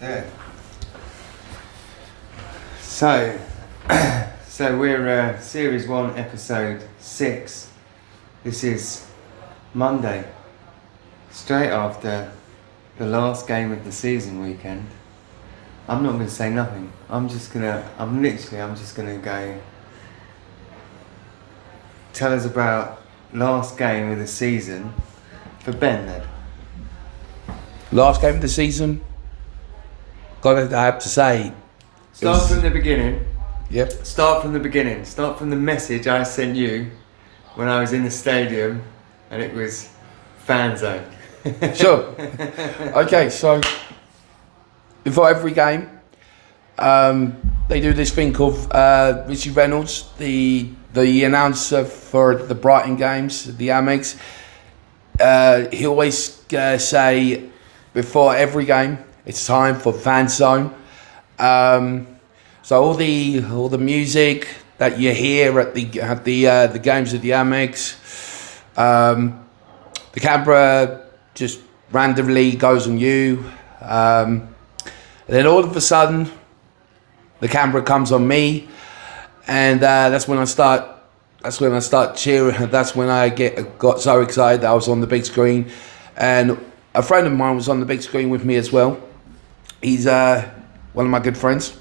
Yeah. So we're Series 1, Episode 6. This is Monday, straight after the last game of the season weekend. I'm not going to say nothing. I'm just going to go tell us about last game of the season for Ben then. Last game of the season, I have to say. Start from the beginning. Yep. Start from the beginning. Start from the message I sent you when I was in the stadium and it was fan zone. Sure. Okay, so before every game, they do this thing called Richie Reynolds, the announcer for the Brighton games, the Amex. He always say before every game, it's time for fan zone. So all the music that you hear at the games of the Amex, the camera just randomly goes on you, and then all of a sudden, the camera comes on me, and that's when I start cheering. That's when I got so excited that I was on the big screen, and a friend of mine was on the big screen with me as well. He's one of my good friends.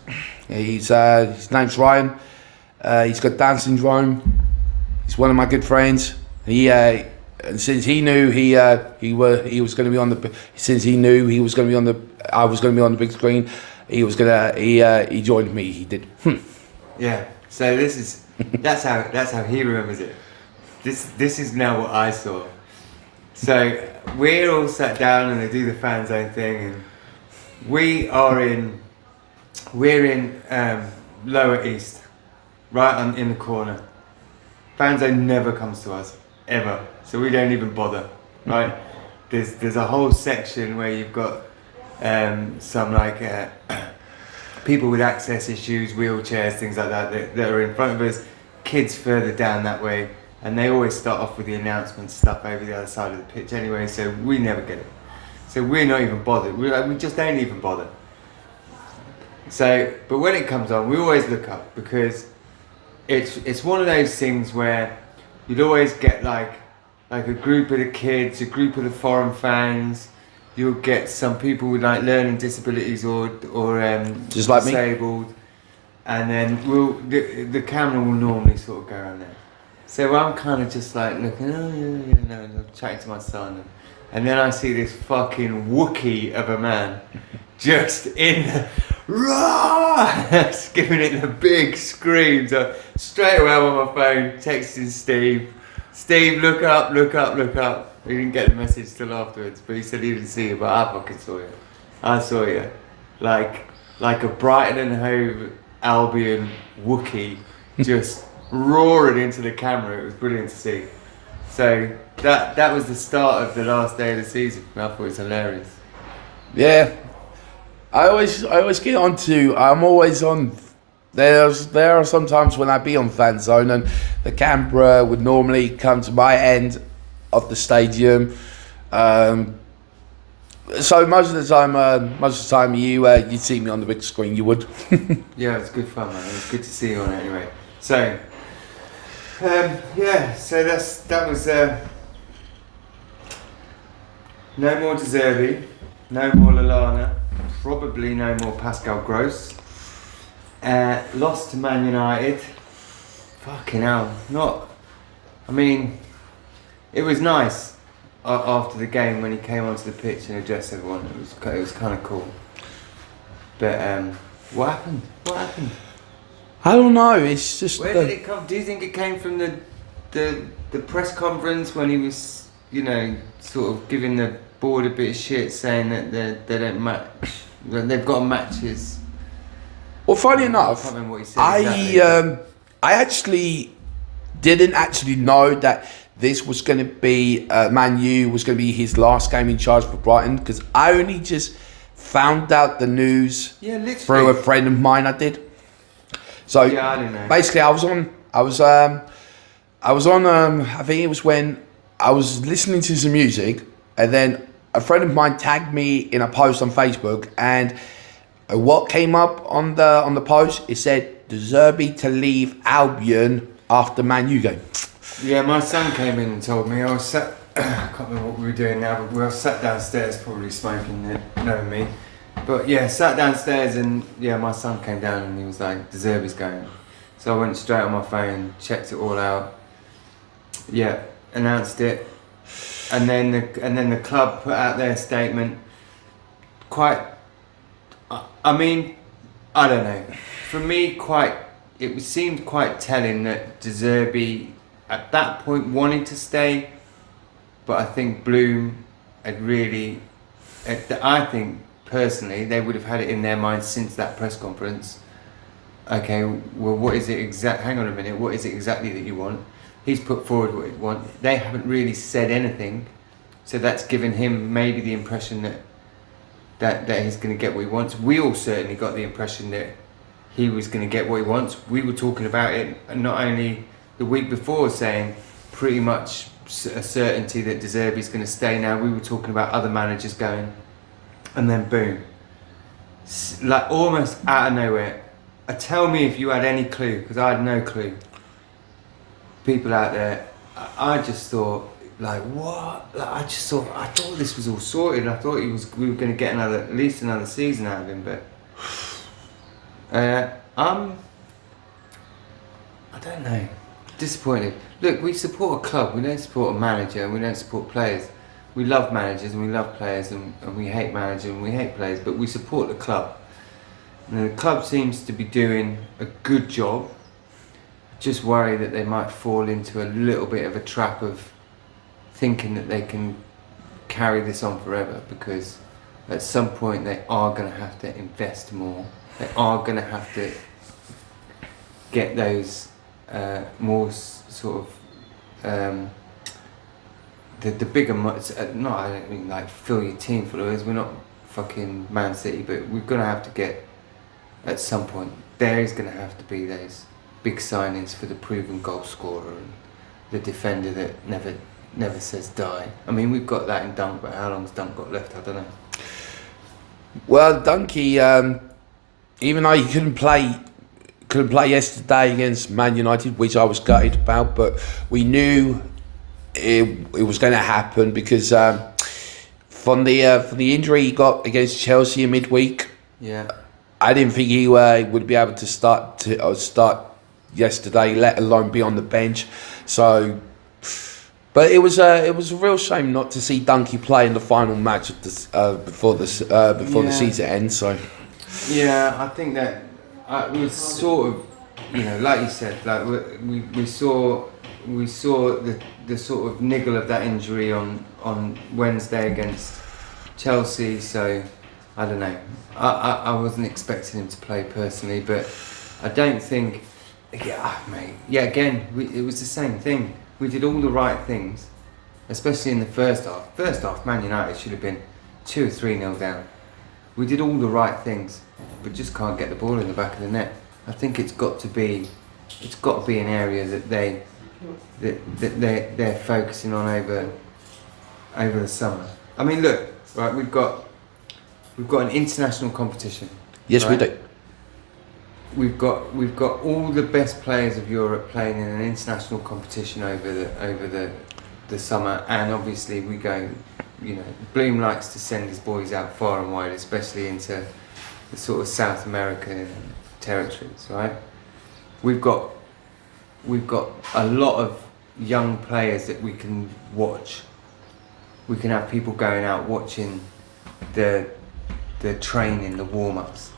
His name's Ryan. He's got Down syndrome. He's one of my good friends. And since he knew he was going to be on the, since he knew he was going to be on the, I was going to be on the big screen, he joined me. He did. Yeah. So that's how he remembers it. This is now what I saw. So we're all sat down and they do the fan zone thing, and we're in Lower East, right in the corner. Fan zone never comes to us ever, so we don't even bother. Right? There's a whole section where you've got some people with access issues, wheelchairs, things like that are in front of us. Kids further down that way, and they always start off with the announcement stuff over the other side of the pitch anyway. So we never get it. So we're not even bothered. We just don't even bother. So, but when it comes on, we always look up because it's one of those things where you'd always get like a group of the kids, a group of the foreign fans. You'll get some people with like learning disabilities or just like disabled, me. And then the camera will normally sort of go around there. So I'm kind of just like looking, I'm chatting to my son, and then I see this fucking wookie of a man just in the giving it the big scream. So straight away I'm on my phone, texting Steve. Steve, look up. He didn't get the message till afterwards, but he said he didn't see it, but I fucking saw it. I saw you. Like a Brighton and Hove Albion wookie just roaring into the camera. It was brilliant to see. So that was the start of the last day of the season. I thought it was hilarious. Yeah. I always get onto. I'm always on. There are some times when I'd be on fan zone and the camera would normally come to my end of the stadium. So most of the time, you'd see me on the big screen. You would. Yeah, it was good fun, man. It was good to see you on it anyway. So yeah. So that was no more Deserbi, no more Lallana. Probably no more Pascal Gross. Lost to Man United. Fucking hell. It was nice after the game when he came onto the pitch and addressed everyone. It was kind of cool. But what happened? I don't know. It's just. Where did it come? Do you think it came from the press conference when he was, sort of giving the board a bit of shit, saying that they don't match, they've got to match his. Well, funny enough, I actually didn't actually know that this was going to be Man U was going to be his last game in charge for Brighton, because I only just found out the news through a friend of mine. I did. So I don't know. Basically, I was on. I think it was when I was listening to some music, and then a friend of mine tagged me in a post on Facebook, and what came up on the post, it said De Zerbi to leave Albion after Man U game. Yeah, my son came in and told me. I was sat, I can't remember what we were doing now, but we were sat downstairs probably smoking it, knowing me. But yeah, sat downstairs and yeah, my son came down and he was like, De Zerbi's going. So I went straight on my phone, checked it all out. Yeah, announced it. And then the club put out their statement. Quite, I mean, I don't know. For me, it seemed quite telling that De Zerbi at that point wanted to stay, but I think Bloom had really, I think personally they would have had it in their minds since that press conference. Okay, well, what is it hang on a minute, what is it exactly that you want? He's put forward what he wants. They haven't really said anything, so that's given him maybe the impression that he's going to get what he wants. We all certainly got the impression that he was going to get what he wants. We were talking about it, and not only the week before saying pretty much a certainty that De Zerbi's going to stay. Now we were talking about other managers going, and then boom, like almost out of nowhere. Tell me if you had any clue, because I had no clue. People out there, I just thought, like, what? Like, I thought this was all sorted. I thought we were going to get at least another season out of him, but I don't know. Disappointed. Look, we support a club. We don't support a manager, and we don't support players. We love managers and we love players, and we hate managers and we hate players, but we support the club. And the club seems to be doing a good job. Just worry that they might fall into a little bit of a trap of thinking that they can carry this on forever, because at some point they are going to have to invest more. They are going to have to get those more sort of the bigger, no, I don't mean like fill your team full of those. We're not fucking Man City, but we're going to have to get, at some point, there is going to have to be those big signings for the proven goal scorer and the defender that never says die. I mean, we've got that in Dunk, but how long's Dunk got left? I don't know. Well, Dunky, even though he couldn't play yesterday against Man United, which I was gutted about, but we knew it was going to happen because from the injury he got against Chelsea in midweek. Yeah. I didn't think he would be able to start yesterday, let alone be on the bench. So, but it was a real shame not to see Dunky play in the final match of before the season ends. So, yeah, I think that it was sort of, you know, like you said, like we saw the sort of niggle of that injury on Wednesday against Chelsea. So, I don't know. I wasn't expecting him to play personally, but I don't think. Yeah, mate. Yeah, again, it was the same thing. We did all the right things, especially in the first half. First half, Man United should have been 2 or 3-0 down. We did all the right things, but just can't get the ball in the back of the net. I think it's got to be an area that they're focusing on over the summer. I mean, look, right, we've got an international competition. Yes, right? we do. We've got all the best players of Europe playing in an international competition over the summer, and obviously we go, you know, Bloom likes to send his boys out far and wide, especially into the sort of South American territories, right? We've got a lot of young players that we can watch. We can have people going out watching the training, the warm-ups.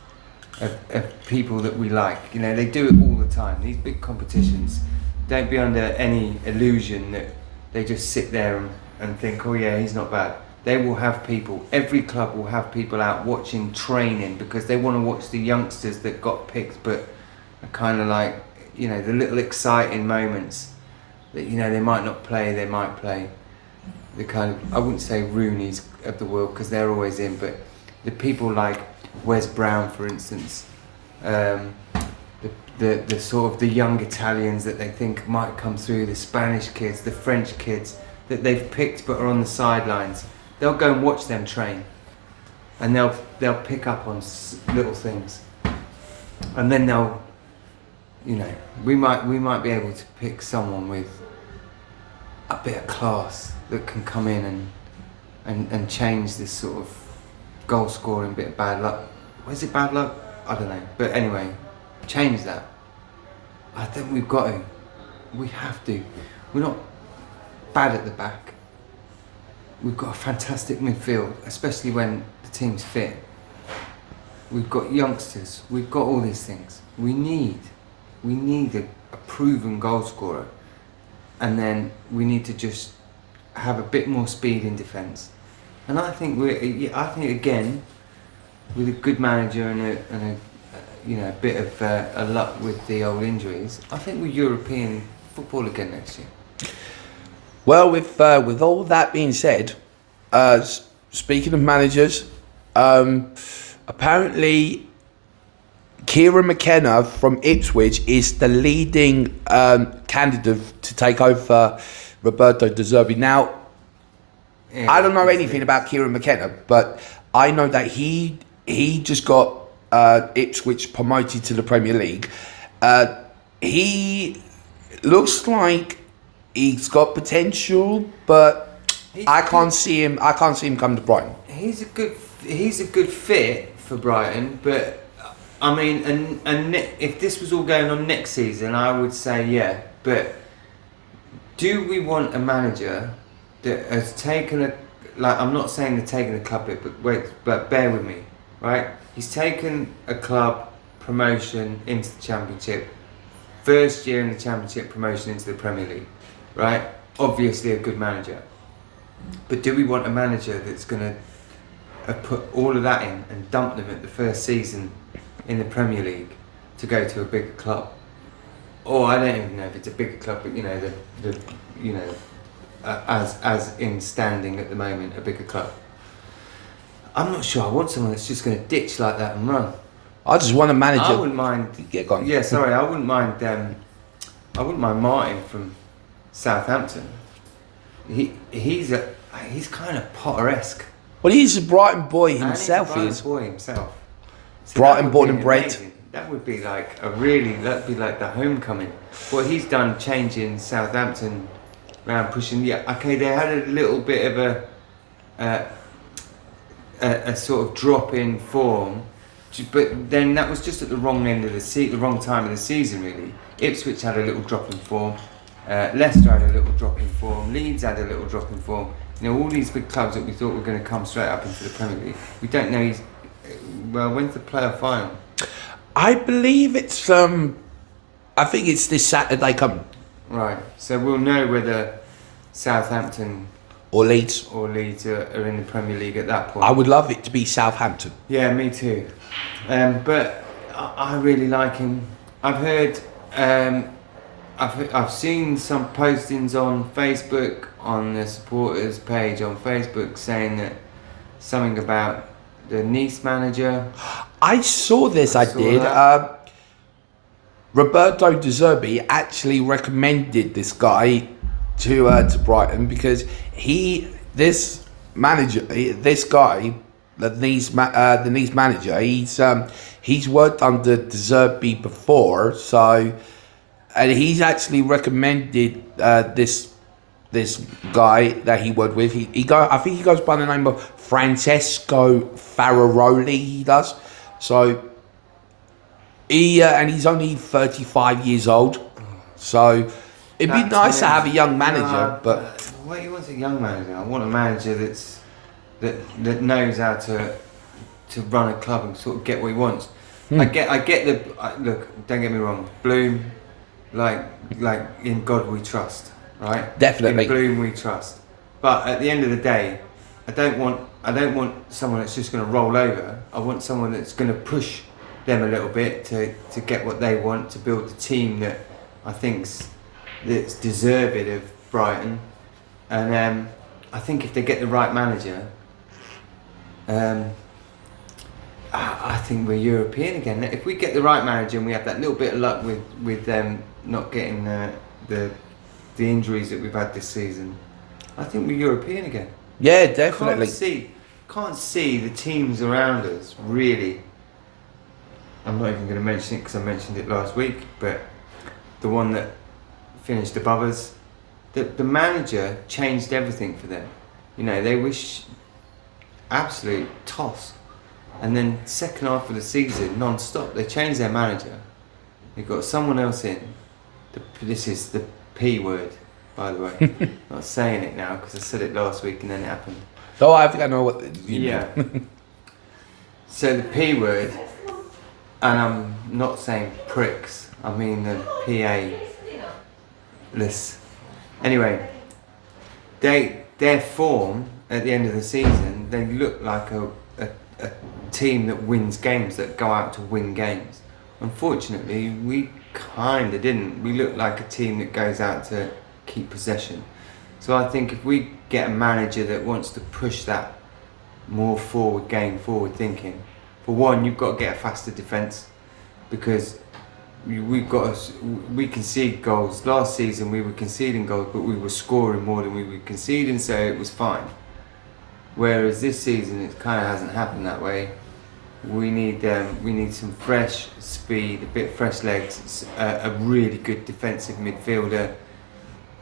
Of people that we like. You know, they do it all the time. These big competitions, don't be under any illusion that they just sit there and think, oh yeah, he's not bad. They will have people, every club will have people out watching training because they want to watch the youngsters that got picked, but are kind of like, you know, the little exciting moments that, you know, they might not play, they might play. The kind of, I wouldn't say Rooney's of the world because they're always in, but the people like Wes Brown, for instance, the sort of the young Italians that they think might come through, the Spanish kids, the French kids that they've picked but are on the sidelines. they'll go and watch them train, and they'll pick up on little things, and then they'll, you know, we might be able to pick someone with a bit of class that can come in and change this sort of goal scoring bit of bad luck. Was it bad luck? I don't know. But anyway, change that. I think we've got to. We have to. We're not bad at the back. We've got a fantastic midfield, especially when the team's fit. We've got youngsters. We've got all these things. We need a proven goal scorer, and then we need to just have a bit more speed in defence. And I think again, with a good manager and a you know, a bit of a luck with the old injuries, I think we're European football again next year. Well, with all that being said, speaking of managers, apparently Kieran McKenna from Ipswich is the leading candidate to take over Roberto De Zerbi. Now, Yeah, I don't know anything about Kieran McKenna, but I know that he just got Ipswich promoted to the Premier League. He looks like he's got potential, but I can't see him come to Brighton. He's a good fit for Brighton, but I mean, if this was all going on next season, I would say yeah. But do we want a manager that has taken I'm not saying they're taking the club bit, but bear with me, right? He's taken a club promotion into the Championship, first year in the Championship, promotion into the Premier League, right? Obviously a good manager. But do we want a manager that's going to put all of that in and dump them at the first season in the Premier League to go to a bigger club? Or I don't even know if it's a bigger club, but you know, as in standing at the moment, a bigger club. I'm not sure I want someone that's just going to ditch like that and run. I just want a manager. I wouldn't mind. Yeah, go on. Yeah, sorry, I wouldn't mind. I wouldn't mind Martin from Southampton. He's kind of Potter-esque. Well, he's a Brighton boy himself. He is. Boy himself. So Brighton born and bred. Amazing. That would be like that'd be like the homecoming. What he's done, changing Southampton around, pushing. Yeah, okay, they had a little bit of a sort of drop in form, but then that was just at the wrong end of the wrong time of the season, really. Ipswich had a little drop in form. Leicester had a little drop in form. Leeds had a little drop in form. You know, all these big clubs that we thought were going to come straight up into the Premier League. We don't know. When's the playoff final? I believe it's I think it's this Saturday coming. Right. So we'll know whether Southampton Or Leeds. are in the Premier League at that point. I would love it to be Southampton. Yeah, me too. But I really like him. I've heard. I've seen some postings on Facebook, on the supporters page on Facebook, saying that something about the Nice manager. I saw this. I did. Roberto De Zerbi actually recommended this guy to Brighton because this guy, the Nice manager, he's worked under De Zerbi before, so. And he's actually recommended this guy that he worked with. I think he goes by the name of Francesco Fararoli. He does. So and he's only 35 years old. So it'd be nice to have a young manager. But what he wants a young manager. I want a manager that knows how to run a club and sort of get what he wants. I get look. Don't get me wrong. Bloom. Like in God we trust, right? Definitely. In Bloom we trust. But at the end of the day, I don't want someone that's just going to roll over. I want someone that's going to push them a little bit to get what they want, to build the team that I think's that's deserving of Brighton. And I think if they get the right manager, I think we're European again. If we get the right manager and we have that little bit of luck with them not getting the injuries that we've had this season, I think we're European again. Yeah, definitely. Can't see the teams around us really. I'm not even going to mention it because I mentioned it last week, but the one that finished above us, the manager changed everything for them. You know, they wish absolute toss. And then second half of the season, non-stop, they changed their manager. They got someone else in. This is the P word, by the way. I'm not saying it now because I said it last week and then it happened. Oh, I think I know what you mean. So the P word, and I'm not saying pricks, I mean the PA-less. Anyway, their form at the end of the season, they look like a team that wins games, that go out to win games. Unfortunately, we kind of didn't. We looked like a team that goes out to keep possession. So I think if we get a manager that wants to push that more forward game, forward thinking, for one, you've got to get a faster defence because we concede goals. Last season we were conceding goals, but we were scoring more than we were conceding, so it was fine. Whereas this season it kind of hasn't happened that way. We need some fresh speed, a bit fresh legs, a really good defensive midfielder,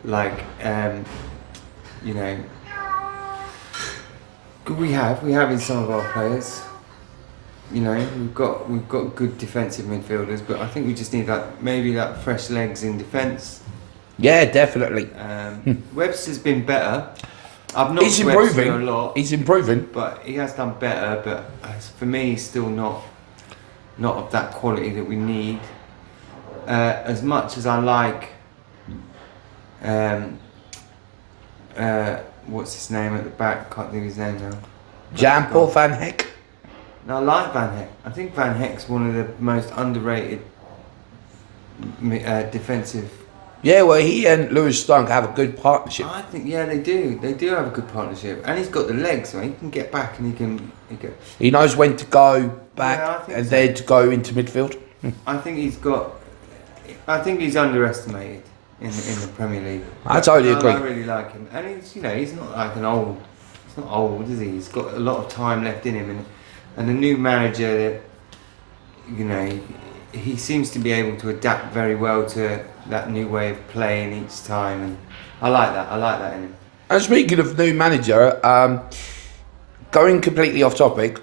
like you know. We have in some of our players. You know, we've got good defensive midfielders, but I think we just need maybe fresh legs in defence. Yeah, definitely. Webster's been better. I've not He's improving a lot. He's improving, but he has done better. But for me, he's still not of that quality that we need. As much as I like, what's his name at the back? Can't think of his name now. Jan-Paul Van Heck. No, I like Van Heck. I think Van Heck's one of the most underrated defensive. Yeah, well, he and Lewis Stunk have a good partnership. I think, yeah, they do. They do have a good partnership, and he's got the legs, so he can get back and he can. He knows when to go back then to go into midfield. I think he's underestimated in the Premier League. I totally agree. I really like him, and he's not like an old. He's not old, is he? He's got a lot of time left in him, and the new manager that, he seems to be able to adapt very well to that new way of playing each time, and I like that in him. And speaking of new manager, going completely off topic,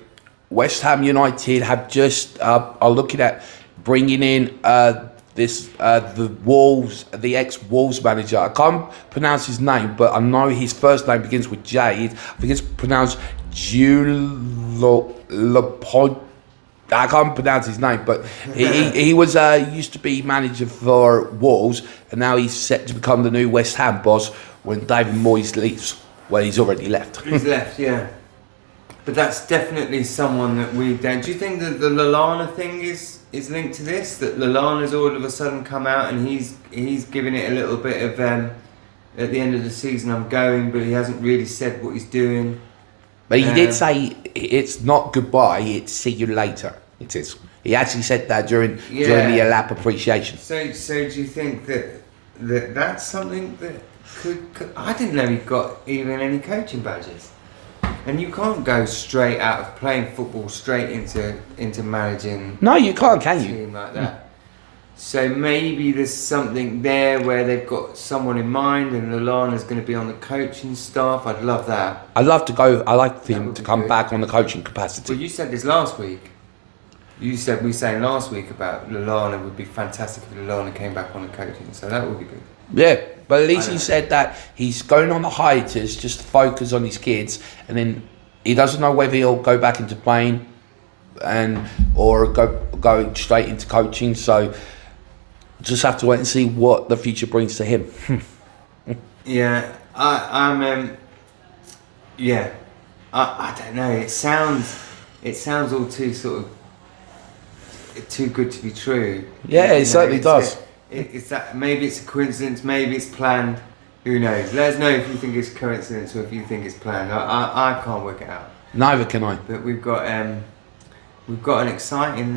West Ham United have just are looking at bringing in the ex-Wolves manager. I can't pronounce his name, but I know his first name begins with J. I think it's pronounced Julopod. I can't pronounce his name, but he was used to be manager for Wolves, and now he's set to become the new West Ham boss when David Moyes leaves. Well, he's already left. He's left, yeah. But that's definitely someone that we don't. Do you think that the Lallana thing is linked to this? That Lallana's all of a sudden come out and he's giving it a little bit of at the end of the season I'm going, but he hasn't really said what he's doing. But he did say it's not goodbye, it's see you later. It is. He actually said that during the lap appreciation. So do you think that's something that could? I didn't know he got even any coaching badges. And you can't go straight out of playing football straight into managing. No, you can't, can you? A team like that. So maybe there's something there where they've got someone in mind, and Lallana's going to be on the coaching staff. I'd love that. I'd love to go. I like him to come back on the coaching capacity. Well, you said this last week. We were saying last week about Lallana would be fantastic if Lallana came back on the coaching, so that would be good. Yeah, but at least he said that he's going on the hiatus just to focus on his kids, and then he doesn't know whether he'll go back into playing or go straight into coaching. So just have to wait and see what the future brings to him. Yeah, I don't know. It sounds all too sort of too good to be true. Yeah, it certainly does. It's that maybe it's a coincidence, maybe it's planned. Who knows? Let us know if you think it's coincidence or if you think it's planned. I can't work it out. Neither can I. But we've got an exciting.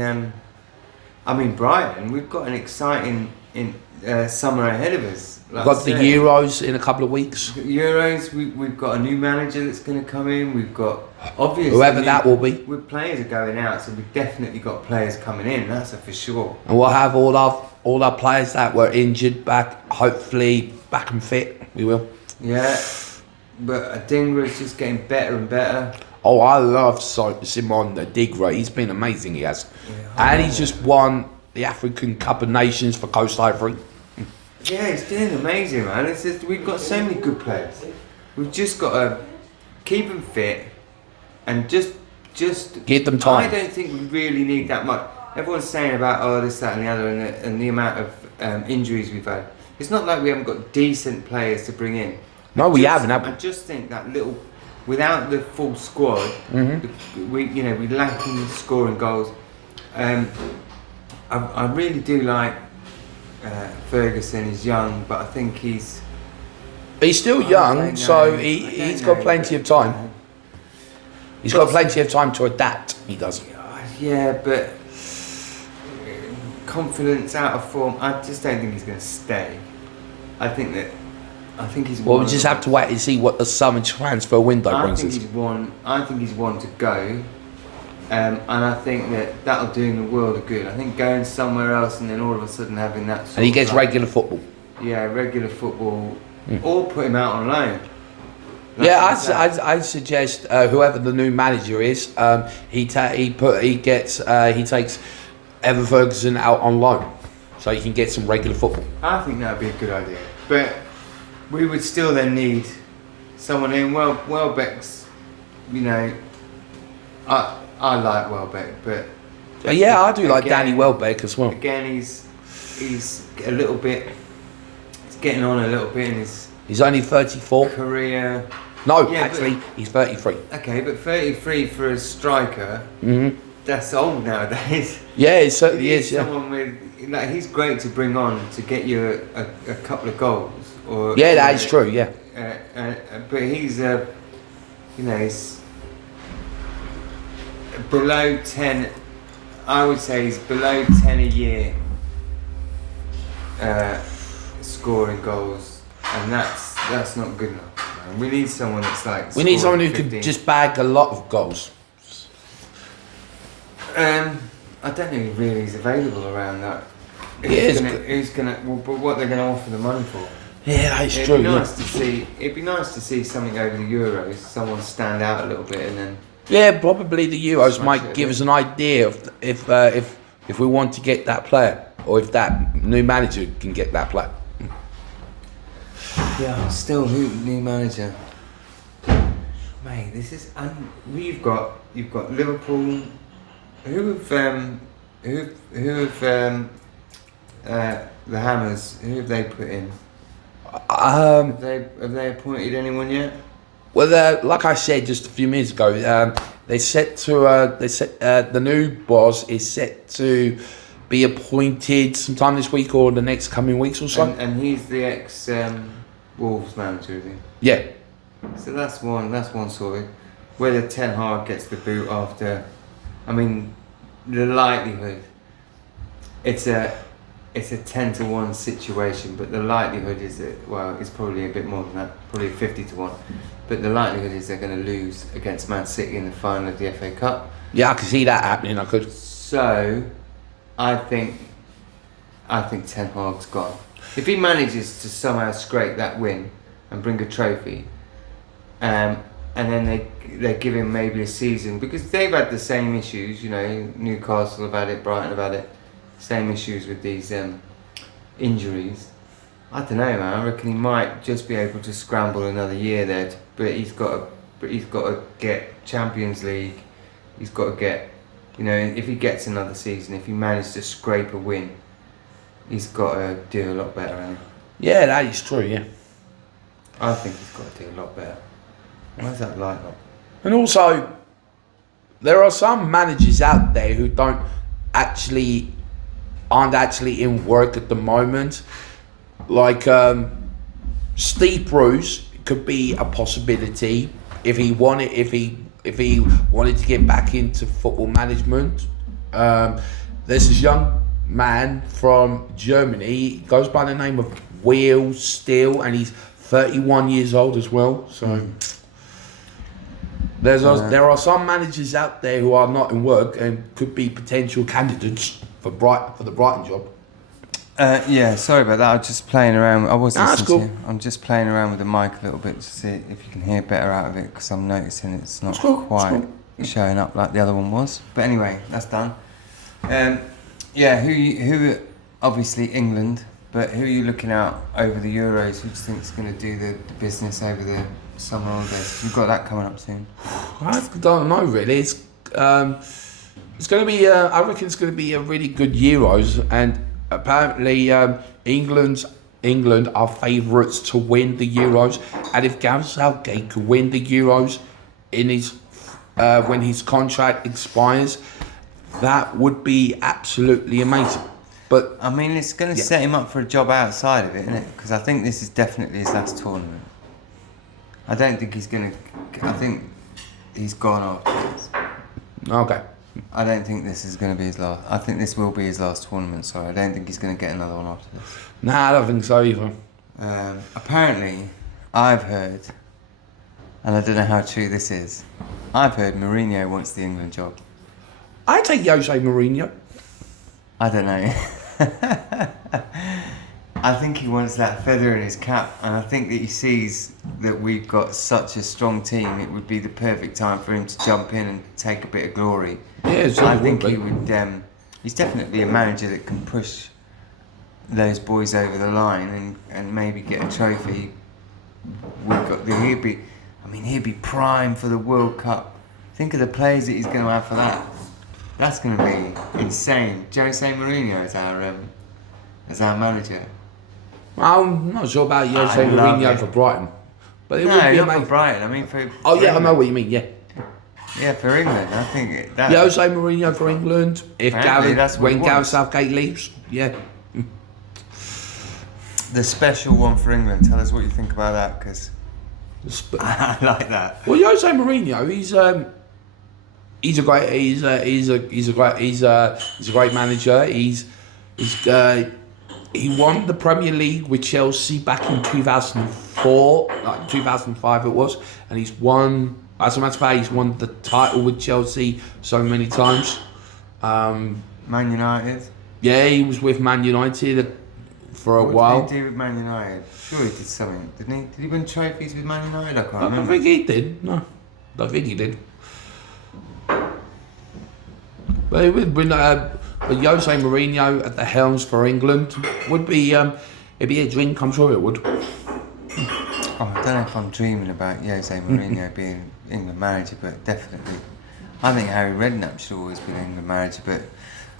Brighton. We've got an exciting summer ahead of us. We've got the Euros in a couple of weeks. Euros, we've got a new manager that's going to come in. We've got, obviously, whoever that will be. Players are going out, so we've definitely got players coming in. That's for sure. And we'll have all our players that were injured back, hopefully back and fit. We will. Yeah, but Adingra is just getting better and better. Oh, I love Simon Adingra. He's been amazing. He has, and he's just won the African Cup of Nations for Coast Ivory. Yeah, he's doing amazing, man. It's just, we've got so many good players. We've just got to keep them fit and just give them time. I don't think we really need that much. Everyone's saying about this, that, and the other, and the amount of injuries we've had. It's not like we haven't got decent players to bring in. No, we haven't. I just think that little, without the full squad, we lack in scoring goals. I really do like. Ferguson is young, but I think he's still young, so he's got plenty of time. He's got plenty of time to adapt. He does. Yeah, but confidence out of form. I just don't think he's going to stay. I think he's. Well, we just have to wait and see what the summer transfer window brings us. I think he's one to go. And I think that'll do him the world of good. I think going somewhere else and then all of a sudden having that sort and he gets regular football. Yeah, regular football. Or put him out on loan. I'd suggest whoever the new manager is, he takes Evan Ferguson out on loan, so he can get some regular football. I think that'd be a good idea. But we would still then need someone in. Welbeck's, I like Welbeck, but I do like Danny Welbeck as well. Again, he's a little bit. He's getting on a little bit in his. He's only 34. Career. No, actually, he's 33. Okay, but 33 for a striker. That's old nowadays. Yeah, it certainly is. Yeah. Someone with he's great to bring on to get you a couple of goals. That is true. Yeah. But he's he's. Below 10, I would say he's below 10 a year scoring goals, and that's not good enough. Man. We need someone that's like. We need someone who could just bag a lot of goals. I don't know if really is available around that. Who's gonna? But what they're gonna offer the money for? Yeah, that's true. It'd be nice to see something over the Euros. Someone stand out a little bit, and then. Yeah, probably the Euros might give us an idea of if we want to get that player, or if that new manager can get that player. Yeah, still new manager. Mate, this is you've got Liverpool. Who have the Hammers? Who have they put in? Have they appointed anyone yet? Well, like I said just a few minutes ago, the new boss is set to be appointed sometime this week or the next coming weeks or so. And he's the ex Wolves manager, is he? Yeah. So that's one sorted. Whether Ten Hag gets the boot after, I mean, the likelihood, it's a 10-1 situation, but the likelihood is that it's probably a bit more than that, probably 50-1. But the likelihood is they're going to lose against Man City in the final of the FA Cup. Yeah, I could see that happening. I could. So, I think Ten Hag's gone. If he manages to somehow scrape that win and bring a trophy, and then they give him maybe a season, because they've had the same issues. Newcastle have had it, Brighton have had it, same issues with these injuries. I don't know, man. I reckon he might just be able to scramble another year there, but he's got to get Champions League. He's got to get, if he gets another season, if he manages to scrape a win, he's got to do a lot better, hasn't he? Yeah, that is true. Yeah. I think he's got to do a lot better. Why is that like that? And also, there are some managers out there who aren't actually in work at the moment. Like Steve Bruce could be a possibility if he wanted to get back into football management. There's this young man from Germany. He goes by the name of Will Steele, and he's 31 years old as well. So there are some managers out there who are not in work and could be potential candidates for the Brighton job. Yeah, sorry about that. I was just playing around. I was That's listening cool. to you. I'm just playing around with the mic a little bit to see if you can hear better out of it, because I'm noticing it's not quite showing up like the other one was. But anyway, that's done. Yeah, who obviously England, but who are you looking at over the Euros? Who do you think is going to do the business over the summer holidays? You've got that coming up soon. I don't know really. It's going to be. I reckon it's going to be a really good Euros, and apparently England are favourites to win the Euros. And if Gareth Southgate could win the Euros in his when his contract expires, that would be absolutely amazing. But I mean, it's going to set him up for a job outside of it, isn't it? Because I think this is definitely his last tournament. I don't think he's going to... I think he's gone after this. Okay. I don't think this is going to be his last... I think this will be his last tournament, so I don't think he's going to get another one after this. Nah, I don't think so either. Apparently, I've heard, and I don't know how true this is, I've heard Mourinho wants the England job. I take Jose Mourinho. I don't know. I think he wants that feather in his cap, and I think that he sees that we've got such a strong team. It would be the perfect time for him to jump in and take a bit of glory. Yeah, I think he would. He's definitely a manager that can push those boys over the line and maybe get a trophy. He'd be prime for the World Cup. Think of the players that he's going to have for that. That's going to be insane. Jose Mourinho as our manager. I'm not sure about Jose Mourinho for Brighton, but it would be not amazing. For Brighton. I mean for. Oh for yeah, England. I know what you mean. Yeah. Yeah, for England, I think that. Jose Mourinho for England. If Gareth Southgate leaves, yeah. The special one for England. Tell us what you think about that, because I like that. Well, Jose Mourinho, he's a great manager. He won the Premier League with Chelsea back in 2004, like 2005 it was, and he's won. As a matter of fact, he's won the title with Chelsea so many times. Man United. Yeah, he was with Man United for a while. What did he do with Man United? Sure, he did something, didn't he? Did he win trophies with Man United? I can't remember. I don't think he did. No, I don't think he did. But it would win. But Jose Mourinho at the helms for England would be. It'd be a dream come true. It would. Oh, I don't know if I'm dreaming about Jose Mourinho being England manager, but definitely. I think Harry Redknapp should always be the England manager, but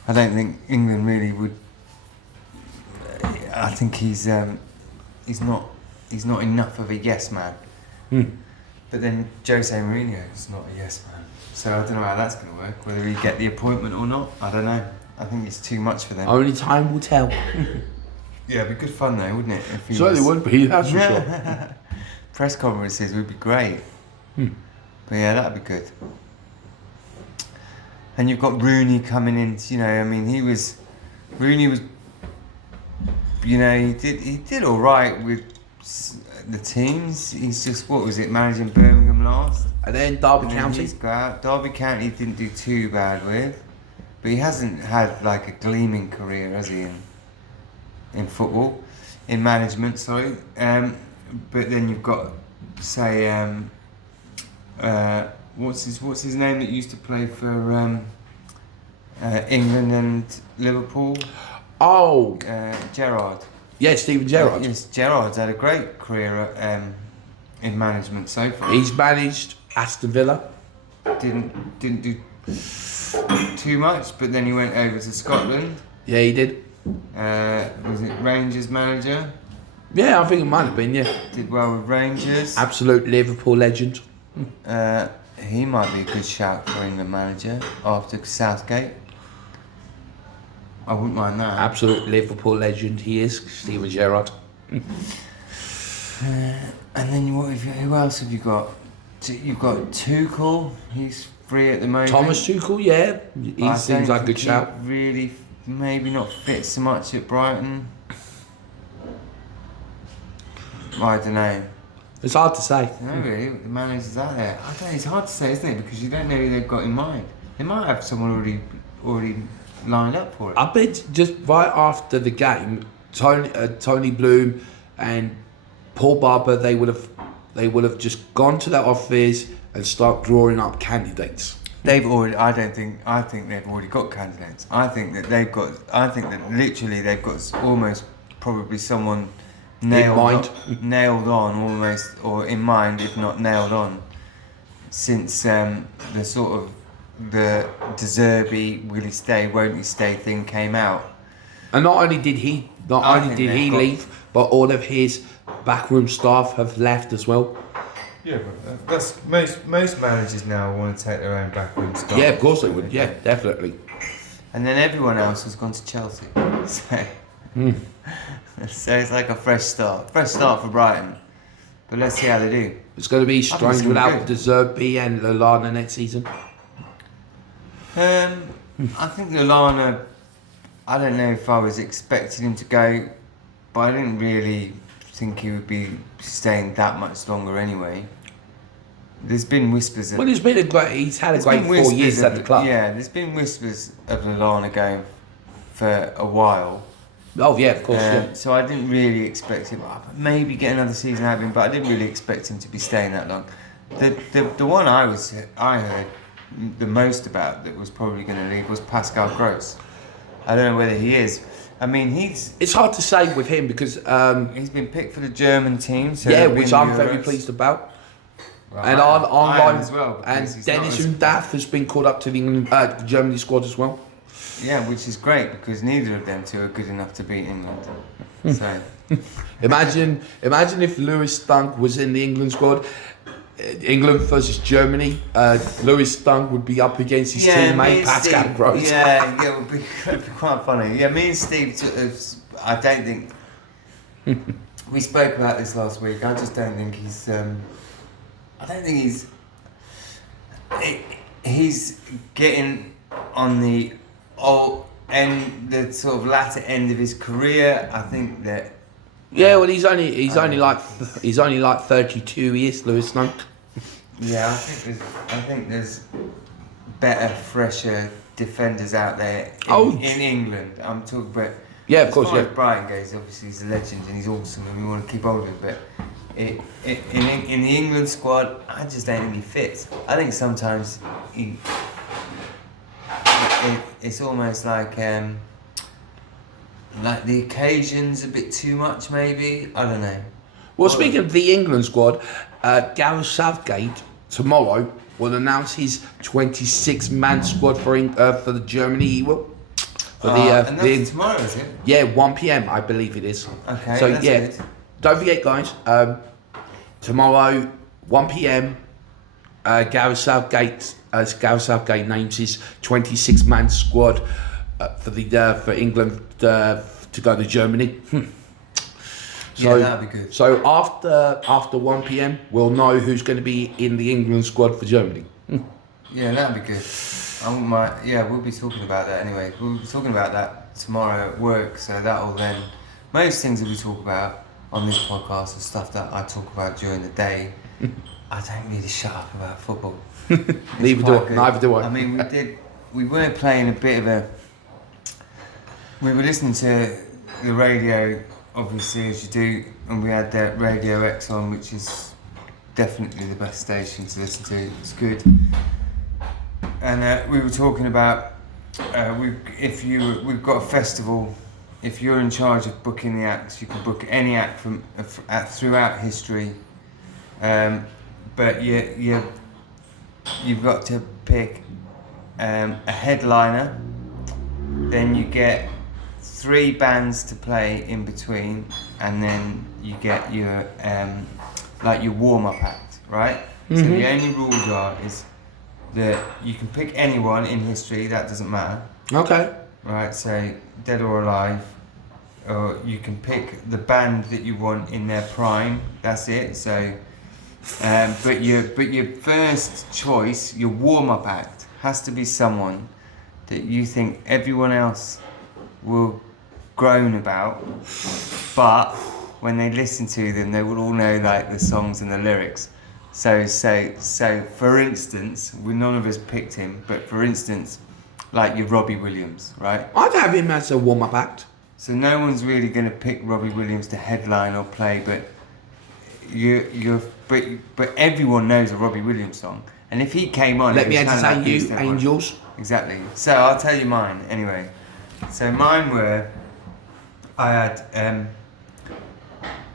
I don't think England really would. I think he's not enough of a yes man. But then Jose Mourinho is not a yes man, so I don't know how that's going to work. Whether he get the appointment or not, I don't know. I think it's too much for them. Only time will tell. Yeah, it'd be good fun though, wouldn't it? If he Certainly would be. That's for sure. Press conferences would be great. But yeah, that'd be good. And you've got Rooney coming in. Rooney was, he did all right with the teams. He's just managing Birmingham last. And then Derby County. Derby County didn't do too bad with, but he hasn't had like a gleaming career, has he? In football, in management. Sorry. But then you've got, say, what's his name that used to play for England and Liverpool? Oh, Gerrard. Yeah, Steven Gerrard. Yes, Gerrard's had a great career in management so far. He's managed Aston Villa. Didn't do too much, but then he went over to Scotland. Yeah, he did. Was it Rangers manager? Yeah, I think it might have been, yeah. Did well with Rangers. Absolute Liverpool legend. He might be a good shout for England manager after Southgate. I wouldn't mind that. Absolute Liverpool legend he is, Steven Gerrard. And then who else have you got? You've got Tuchel. He's free at the moment. Thomas Tuchel, yeah. He seems like a good shout. Really maybe not fit so much at Brighton. I don't know. It's hard to say. No, really, the managers out there. I don't know, it's hard to say, isn't it? Because you don't know who they've got in mind. They might have someone already lined up for it. I bet just right after the game, Tony Bloom and Paul Barber, they would have just gone to that office and start drawing up candidates. I think they've already got candidates. I think that literally they've got almost probably someone nailed on almost, or in mind, if not nailed on, since the sort of the De Zerbi, will he stay, won't he stay thing came out. And not only did he leave, but all of his backroom staff have left as well. Yeah, but that's most managers now want to take their own backroom staff. Yeah, of course they would. Yeah, definitely. And then everyone else has gone to Chelsea. So it's like a fresh start for Brighton. But let's see how they do. It's going to be strange without De Zerbi and Lallana next season. I think Lallana, I don't know if I was expecting him to go, but I didn't really think he would be staying that much longer anyway. There's been whispers of... Well, he's had a great 4 years at the club. Yeah, there's been whispers of Lallana going for a while. Oh yeah, of course. Yeah. So I didn't really expect him. Maybe get another season out of him, but I didn't really expect him to be staying that long. The one I heard the most about that was probably going to leave was Pascal Gross. I don't know whether he is. I mean, it's hard to say with him because he's been picked for the German team. So yeah, which I'm very pleased about. Well, and online as well. And Dennis Undaff has been called up to the Germany squad as well. Yeah, which is great because neither of them two are good enough to beat England. So imagine if Lewis Dunk was in the England squad. England versus Germany. Lewis Dunk would be up against his teammate Pascal Gross. Yeah, it would be quite funny. Yeah, me and Steve. I don't think we spoke about this last week. I just don't think he's. I don't think he's getting on the sort of latter end of his career. I think that. Yeah, well, he's only like 32 years, Lewis Dunk. Yeah, I think there's better, fresher defenders out there in England. I'm talking about. Yeah, of course. As far as Brighton goes, obviously he's a legend and he's awesome, and we want to keep hold of him. But in the England squad, I just don't think he fits. I think sometimes it's almost like the occasion's a bit too much, maybe. I don't know. Well, speaking of the England squad, Gareth Southgate tomorrow will announce his 26-man squad for the Germany. He will. And that's tomorrow, is it? Yeah, 1 p.m. I believe it is. Okay. So that's yeah, good. Don't forget, guys. Tomorrow, 1 p.m. Gareth Southgate names his 26-man squad for England to go to Germany. So, yeah, that'd be good. So after 1 p.m, we'll know who's going to be in the England squad for Germany. Yeah, that'd be good. We'll be talking about that anyway. We'll be talking about that tomorrow at work. So that'll then most things that we talk about on this podcast are stuff that I talk about during the day. I don't really shut up about football. Neither do I. I mean, we were playing a bit of a. We were listening to the radio, obviously, as you do, and we had that Radio X on, which is definitely the best station to listen to. It's good. And we were talking about we've got a festival. If you're in charge of booking the acts, you can book any act from throughout history. But you've got to pick a headliner. Then you get 3 bands to play in between, and then you get your your warm-up act, right? Mm-hmm. So the only rules is that you can pick anyone in history. That doesn't matter. Okay. Right. So dead or alive. Or you can pick the band that you want in their prime. That's it. So, but your first choice, your warm-up act, has to be someone that you think everyone else will groan about, but when they listen to them, they will all know like the songs and the lyrics. So for instance, none of us picked him, but for instance, like your Robbie Williams, right? I'd have him as a warm-up act. So no one's really going to pick Robbie Williams to headline or play, but everyone knows a Robbie Williams song. And if he came on, Let me it was entertain like you, East Everyone. angels. Exactly. So I'll tell you mine anyway. So mine were, I had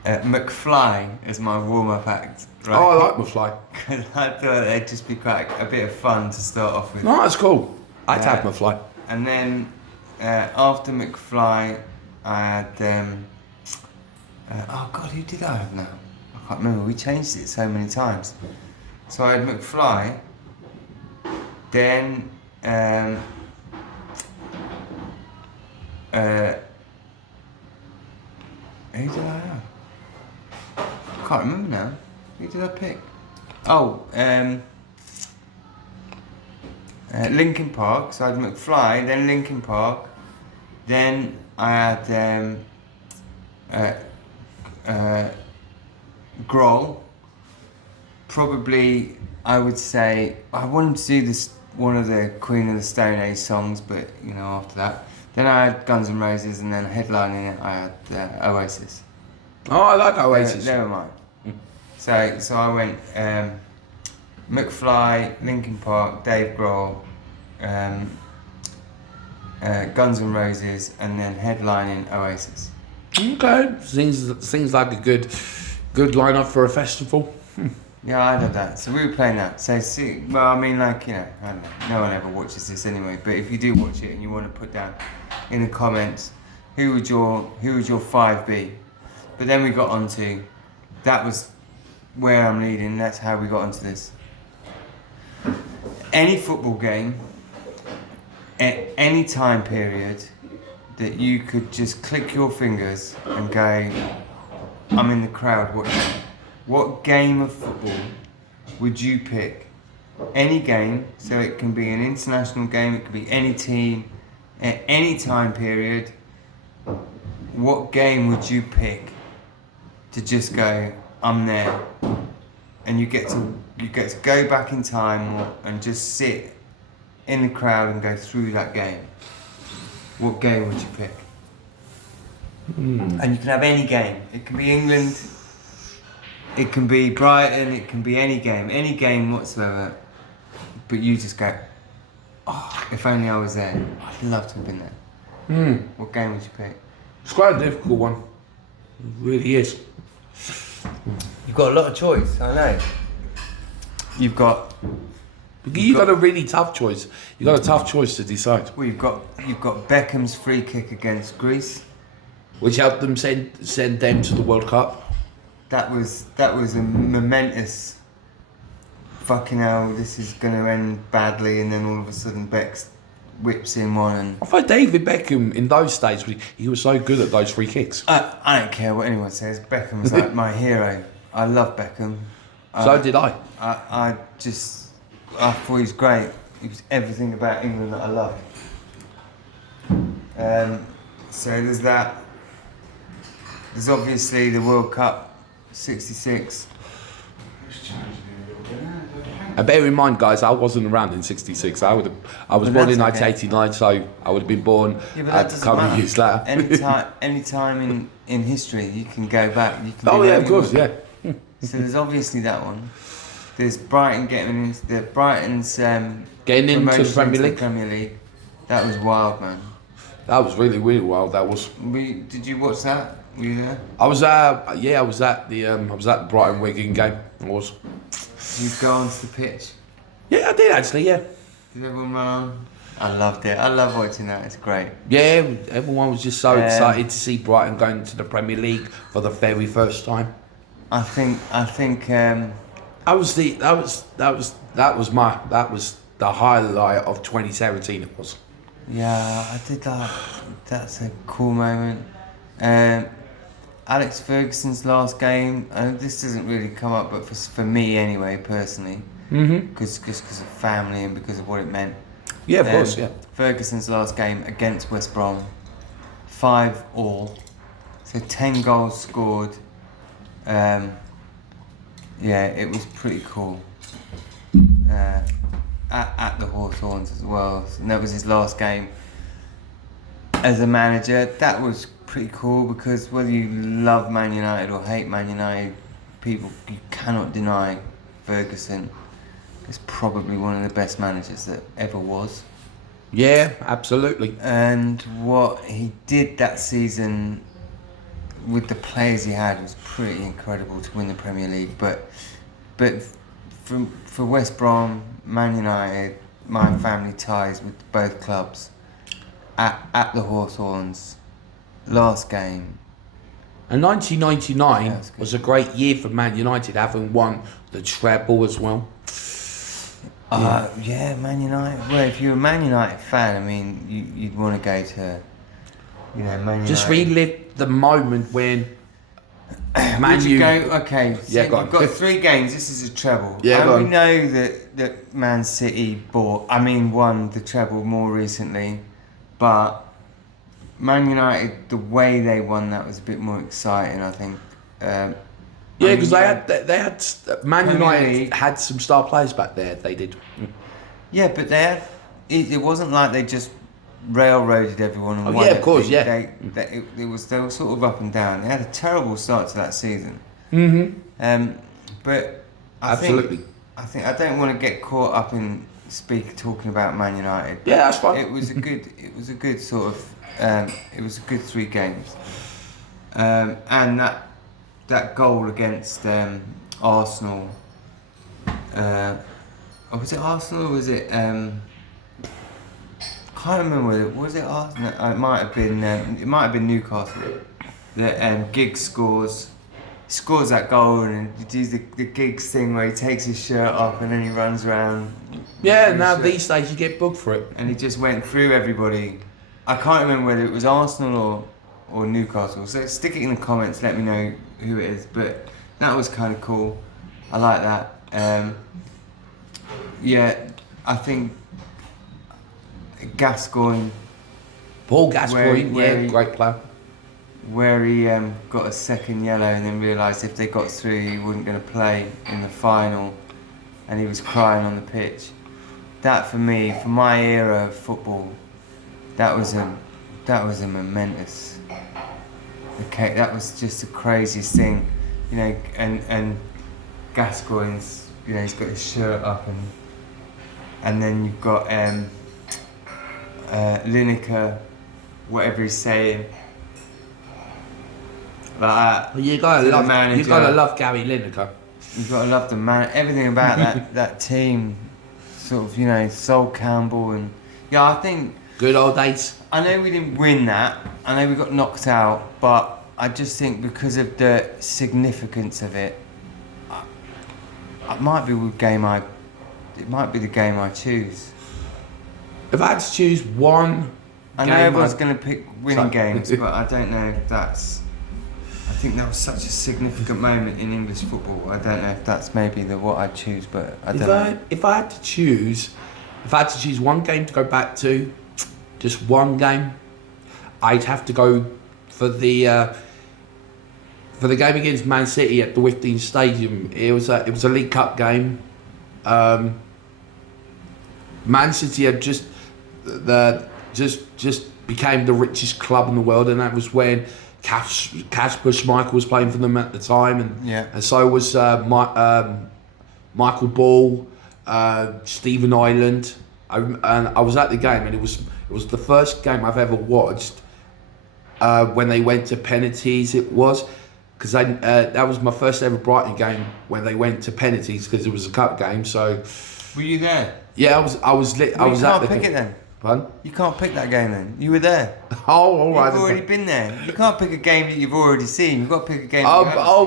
McFly as my warm-up act. Right? Oh, I like McFly. Because I thought they'd just be quite a bit of fun to start off with. No, that's cool. I'd have McFly. And then after McFly, I had oh God, who did I have now? I can't remember. We changed it so many times. So I had McFly. Then who did I have? I can't remember now. Who did I pick? Oh, Linkin Park. So I had McFly, then Linkin Park, then I had Grohl. Probably, I would say I wanted to do this one of the Queen of the Stone Age songs, but you know after that. Then I had Guns N' Roses, and then headlining it I had Oasis. Oh, I like Oasis. Never mind. So I went McFly, Linkin Park, Dave Grohl, Guns N' Roses, and then headlining Oasis. Okay, seems like a good lineup for a festival. Yeah, I love that. So we were playing that. So well, I mean, like, you know, I don't know. No one ever watches this anyway. But if you do watch it and you want to put down in the comments who would your 5 be? But then we got onto that was where I'm leading. That's how we got onto this. Any football game at any time period that you could just click your fingers and go, I'm in the crowd watching. What game of football would you pick? Any game, so it can be an international game, it could be any team, at any time period. What game would you pick to just go, I'm there? And you get to go back in time and just sit in the crowd and go through that game. What game would you pick? And you can have any game. It can be England, it can be Brighton, it can be any game whatsoever. But you just go, oh, if only I was there. I'd love to have been there. What game would you pick? It's quite a difficult one. It really is. You've got a lot of choice, I know. You've got a really tough choice. You've got a tough choice to decide. Well, you've got Beckham's free kick against Greece, which helped them send them to the World Cup. That was a momentous. Fucking hell, this is going to end badly, and then all of a sudden Beck's whips in one. And I thought David Beckham in those days, he was so good at those free kicks. I don't care what anyone says. Beckham was like my hero. I love Beckham. So did I. I thought he was great. He was everything about England that I loved. So there's that. There's obviously the World Cup '66. And bear in mind, guys, I wasn't around in '66. I was born in 1989, so I would have been born a couple of years later. Any time in history, you can go back. You can of course, yeah. So there's obviously that one. There's Brighton Brighton's getting into the Premier League. That was wild, man. That was really, really wild. That was. Did you watch that? Were you there? I was at the Brighton Wigan game. I was. Did you go onto the pitch? Yeah, I did actually. Yeah. Did everyone run on? I loved it. I love watching that. It's great. Yeah, everyone was just so excited to see Brighton going to the Premier League for the very first time. I think. That was the highlight of 2017. It was. Yeah, I did that. That's a cool moment. Alex Ferguson's last game. This doesn't really come up, but for me anyway, personally, because of family and because of what it meant. Yeah, of course. Yeah. Ferguson's last game against West Brom. 5-5, so 10 goals scored. Yeah, it was pretty cool. At the Hawthorns as well, and that was his last game as a manager. That was pretty cool because whether you love Man United or hate Man United, you cannot deny Ferguson is probably one of the best managers that ever was. Yeah, absolutely. And what he did that season with the players he had was pretty incredible to win the Premier League. But for West Brom, Man United, my family ties with both clubs. At the Hawthorns, last game. And 1999 Yeah, was a great year for Man United, having won the treble as well. Yeah, Man United. Well, if you're a Man United fan, I mean, you'd want to go to, Man United. Just relive the moment when Man Would you go? Okay, so Yeah, go on. you've got 3 games. This is a treble. Yeah, and go we on. know that Man City won the treble more recently, but Man United, the way they won that was a bit more exciting, I think. Yeah, because they had Man Premier United League. had some star players back there. They did. Yeah, but they had. It wasn't like they just railroaded everyone. And Oh, won yeah, of course, everything. yeah. They were sort of up and down. They had a terrible start to that season. But Absolutely. I don't want to get caught up in talking about Man United. Yeah, that's fine. It was a good. It was a good sort of. It was a good 3 games. And that goal against Arsenal. Was it Arsenal or was it? Can't remember. Was it Arsenal? It might have been. It might have been Newcastle. That Giggs scores that goal and he does the Giggs thing where he takes his shirt off and then he runs around. Yeah, now these days you get booked for it. And he just went through everybody. I can't remember whether it was Arsenal or Newcastle. So stick it in the comments. Let me know who it is. But that was kind of cool. I like that. Yeah, I think Gascoigne. Paul Gascoigne, great player. Where he got a second yellow and then realised if they got through he wasn't going to play in the final, and he was crying on the pitch. That for me, for my era of football, that was a momentous. Okay, that was just the craziest thing, and Gascoigne's, he's got his shirt up and then you've got Lineker, whatever he's saying. Like Well, you gotta love Gary Lineker. You've got to love the man. Everything about that team, sort of, Sol Campbell and I think. Good old days. I know we didn't win that. I know we got knocked out, but I just think because of the significance of it, it might be the game I choose. If I had to choose one, I know everyone's going to pick winning games, but I don't know if that's. I think that was such a significant moment in English football. I don't know if that's maybe what I'd choose, but I don't know. If I had to choose one game to go back to, just one game, I'd have to go for the game against Man City at the Withdean Stadium. It was a League Cup game. Man City had just became the richest club in the world, and that was when Kasper Schmeichel was playing for them at the time, and so was Michael Ball, Stephen Ireland, and I was at the game, and it was the first game I've ever watched when they went to penalties. It was because that was my first ever Brighton game when they went to penalties because it was a cup game. So were you there? Yeah, I was at the. You can't pick it then. Pardon? You can't pick that game then. You were there. Oh, all right. You've already been there. You can't pick a game that you've already seen. You've got to pick a game.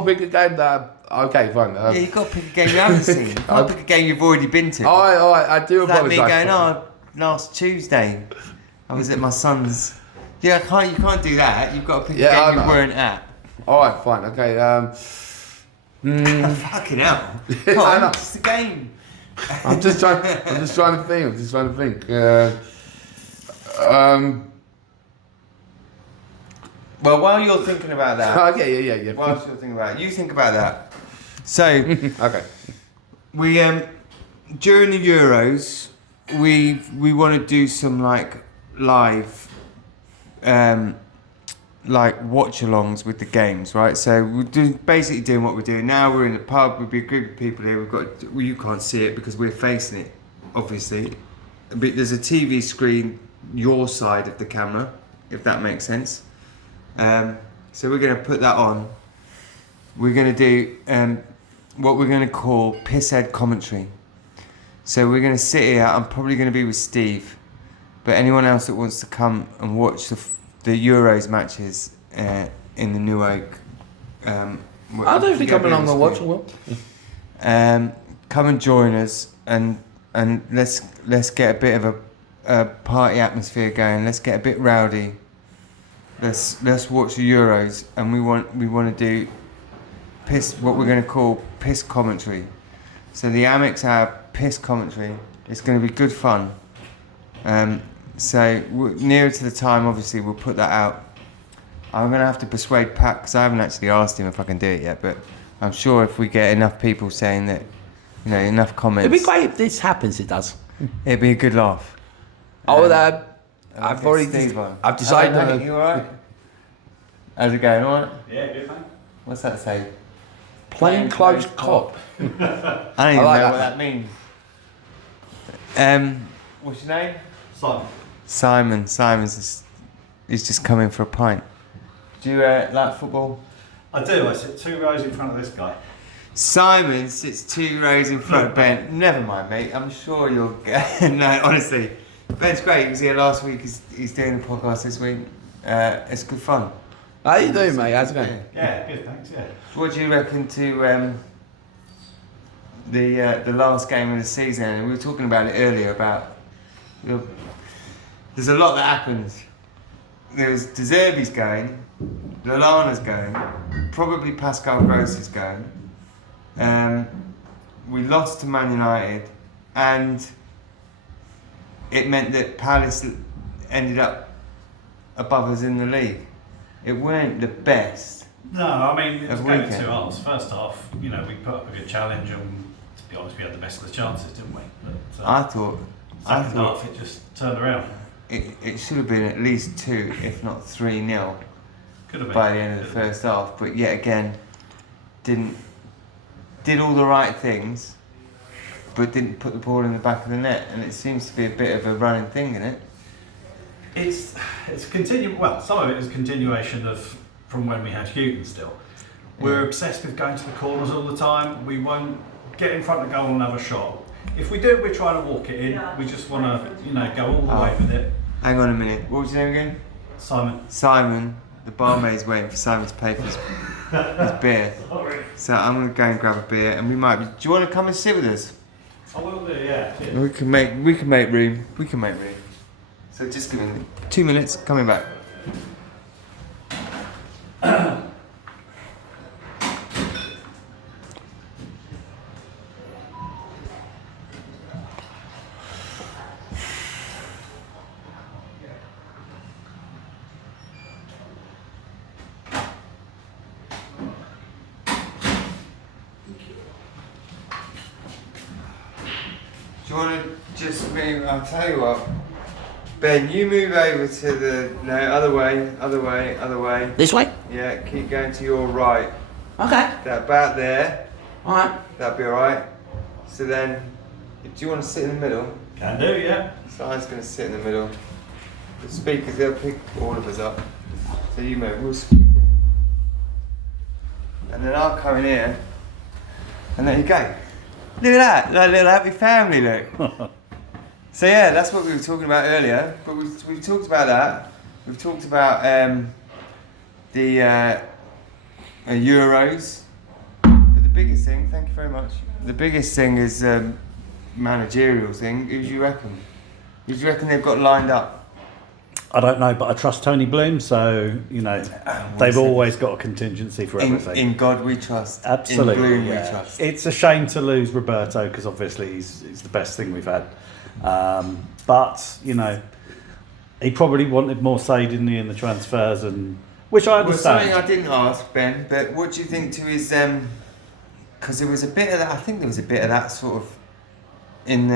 Pick a game that. Okay, fine. Yeah, you've got to pick a game you haven't seen. You can't pick a game you've already been to. All right. I do apologise. Like me going, last Tuesday, I was at my son's. Yeah, you can't do that. You've got to pick a game you weren't at. All right, fine. Okay. Fucking hell. Come on, it's the game. I'm just trying to think. Well, while you're thinking about that, Okay, yeah. whilst you're thinking about it, you think about that. So, Okay. we during the Euros, we want to do some like live, like watch-alongs with the games, right? So we're basically doing what we're doing now. We're in the pub. We'll be a group of people here. Well, you can't see it because we're facing it, obviously. But there's a TV screen your side of the camera, if that makes sense. So we're going to put that on. We're going to do what we're going to call pisshead commentary. So we're going to sit here. I'm probably going to be with Steve, but anyone else that wants to come and watch the Euros matches in the New Oak. I'll definitely come along and watch. Will. Come and join us and let's get a bit of a party atmosphere going. Let's get a bit rowdy. Let's watch the Euros, and we want to do what we're going to call piss commentary. So the Amex have piss commentary. It's going to be good fun. So nearer to the time, obviously, we'll put that out. I'm going to have to persuade Pat, because I haven't actually asked him if I can do it yet, but I'm sure if we get enough people saying that, enough comments. It'd be great if this happens. It does. It'd be a good laugh. I've already. I've decided. Hello, mate, you alright? How's it going? Alright? Yeah, good mate. What's that say? Plainclothes cop. I don't even I know like what that. that means. What's your name? Simon. He's just coming for a pint. Do you like football? I do. I sit 2 rows in front of this guy. Simon sits 2 rows in front of Ben. Never mind, mate. I'm sure you'll get. No, honestly, Ben's great. He was here last week. He's doing the podcast this week. It's good fun. How you doing, mate? How's it going? Yeah, good. Thanks. Yeah. What do you reckon to the last game of the season? And we were talking about it earlier about. There's a lot that happens. There's De Zerbi's going, Lallana's going, probably Pascal Gross is going. We lost to Man United, and it meant that Palace ended up above us in the league. It weren't the best. No, I mean it was Of going in weekend. 2 halves. First half, we put up a good challenge, and to be honest, we had the best of the chances, didn't we? But I thought second half, it just turned around. it should have been at least 2, if not 3-0 Could have been by the end of the first half. But yet again, did all the right things, but didn't put the ball in the back of the net. And it seems to be a bit of a running thing, isn't it? It's Well, some of it is continuation from when we had Houghton still. We're obsessed with going to the corners all the time. We won't get in front of goal and have a shot. If we do, we're trying to walk it in. We just want to, go all the way with it. Hang on a minute. What was your name again? Simon. Simon. The barmaid's waiting for Simon to pay for his beer. Sorry. So I'm going to go and grab a beer, and we might be. Do you want to come and sit with us? I will do, yeah. Cheers. We can make room. So just give me 2 minutes. Coming back. Do you want to just move? I'll tell you what. Ben, you move over to the other way. This way? Yeah, keep going to your right. Okay. That about there. All right. That'd be alright. So then, do you want to sit in the middle? Can do, yeah. So I'm just going to sit in the middle. The speakers, they'll pick all of us up. So you move. We'll speak. And then I'll come in here. And there you go. Look at that, like a little happy family, look. So yeah, that's what we were talking about earlier. But we've talked about that. We've talked about the Euros. But the biggest thing, thank you very much. The biggest thing is managerial thing. Who do you reckon? Who do you reckon they've got lined up? I don't know, but I trust Tony Bloom, so, they've always got a contingency for everything. In God we trust. Absolutely. In Bloom yeah. we trust. It's a shame to lose Roberto, because obviously he's the best thing we've had. But, he probably wanted more say, didn't he, in the transfers, and which I Well, understand. something I didn't ask Ben, but what do you think to his? Because there was a bit of that. I think there was a bit of that sort of in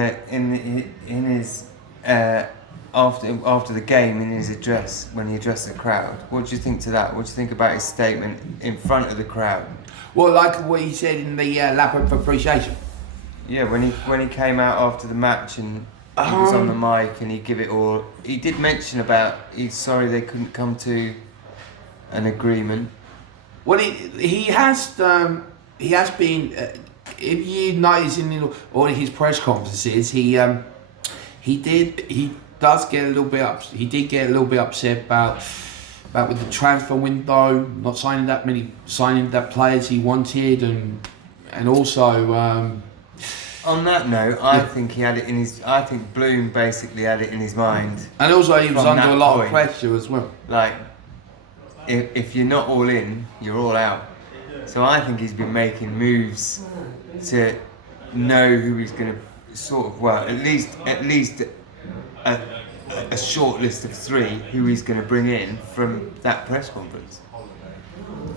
his after the game in his address when he addressed the crowd. What do you think to that? What do you think about his statement in front of the crowd? Well, like what he said in the lap of appreciation. Yeah, when he came out after the match and he was on the mic and he give it all. He did mention about he's sorry they couldn't come to an agreement. Well, he has been. If you notice in all his press conferences, he does get a little bit he did get a little bit upset about with the transfer window, not signing that players he wanted, and also. On that note, I think he had it in his. I think Bloom basically had it in his mind. And also, he was From under that a lot point. of pressure as well. Like, if you're not all in, you're all out. So I think he's been making moves to know who he's going to sort of, well, at least a short list of 3 who he's going to bring in from that press conference.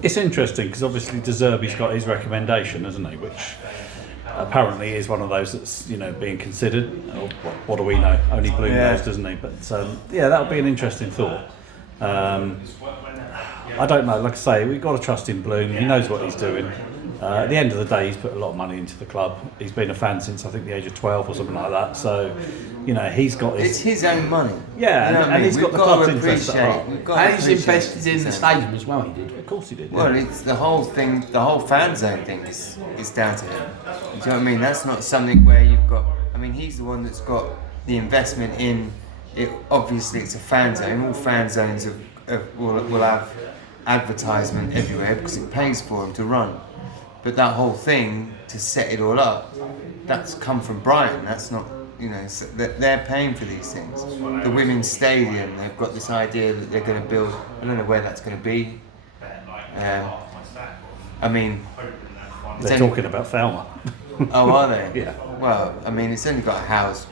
It's interesting because obviously De Zerbi's got his recommendation, hasn't he? Which apparently is one of those that's being considered. Or what do we know? Only Bloom knows, doesn't he? But yeah, that would be an interesting thought. I don't know. Like I say, we've got to trust in Bloom. He knows what he's doing. At the end of the day, he's put a lot of money into the club. He's been a fan since I think the age of 12 or something like that. So, he's got his. It's his own money. Yeah, You know what I and mean? he's got We've the got club's to interest at heart. appreciate. We've got to And he's appreciate invested in the his own. stadium as well. He did. Of course he did. Well, Yeah. it's the whole thing, the whole fan zone thing is down to him. Do you know what I mean? That's not something where you've got. I mean, he's the one that's got the investment in it. Obviously, it's a fan zone. All fan zones will have advertisement everywhere because it pays for them to run. But that whole thing to set it all up, that's come from Brighton. That's not, so they're paying for these things. The women's stadium, they've got this idea that they're going to build. I don't know where that's going to be. I mean, They're talking about Thelma. Oh, are they? Yeah. Well, I mean, it's only got to house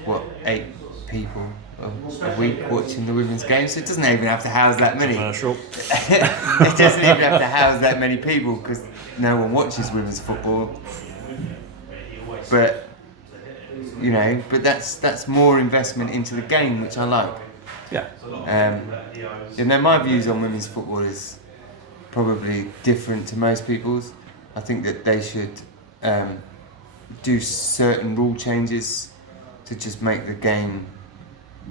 8 people a week watching the women's game, so it doesn't even have to house that many. Commercial. It doesn't even have to house that many people because no one watches women's football. But but that's more investment into the game, which I like. Yeah. My views on women's football is probably different to most people's. I think that they should do certain rule changes to just make the game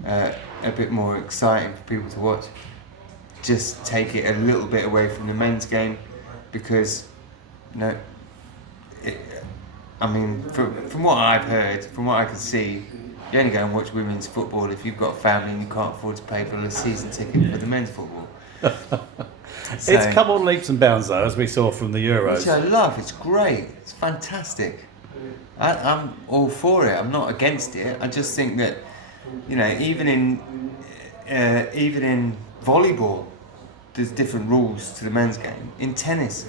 a bit more exciting for people to watch. Just take it a little bit away from the men's game because, from what I've heard, from what I can see, you only go and watch women's football if you've got a family and you can't afford to pay for a season ticket for the men's football. It's come on leaps and bounds though, as we saw from the Euros. Which I love. It's great. It's fantastic. I'm all for it. I'm not against it. I just think that, even in volleyball, there's different rules to the men's game. In tennis,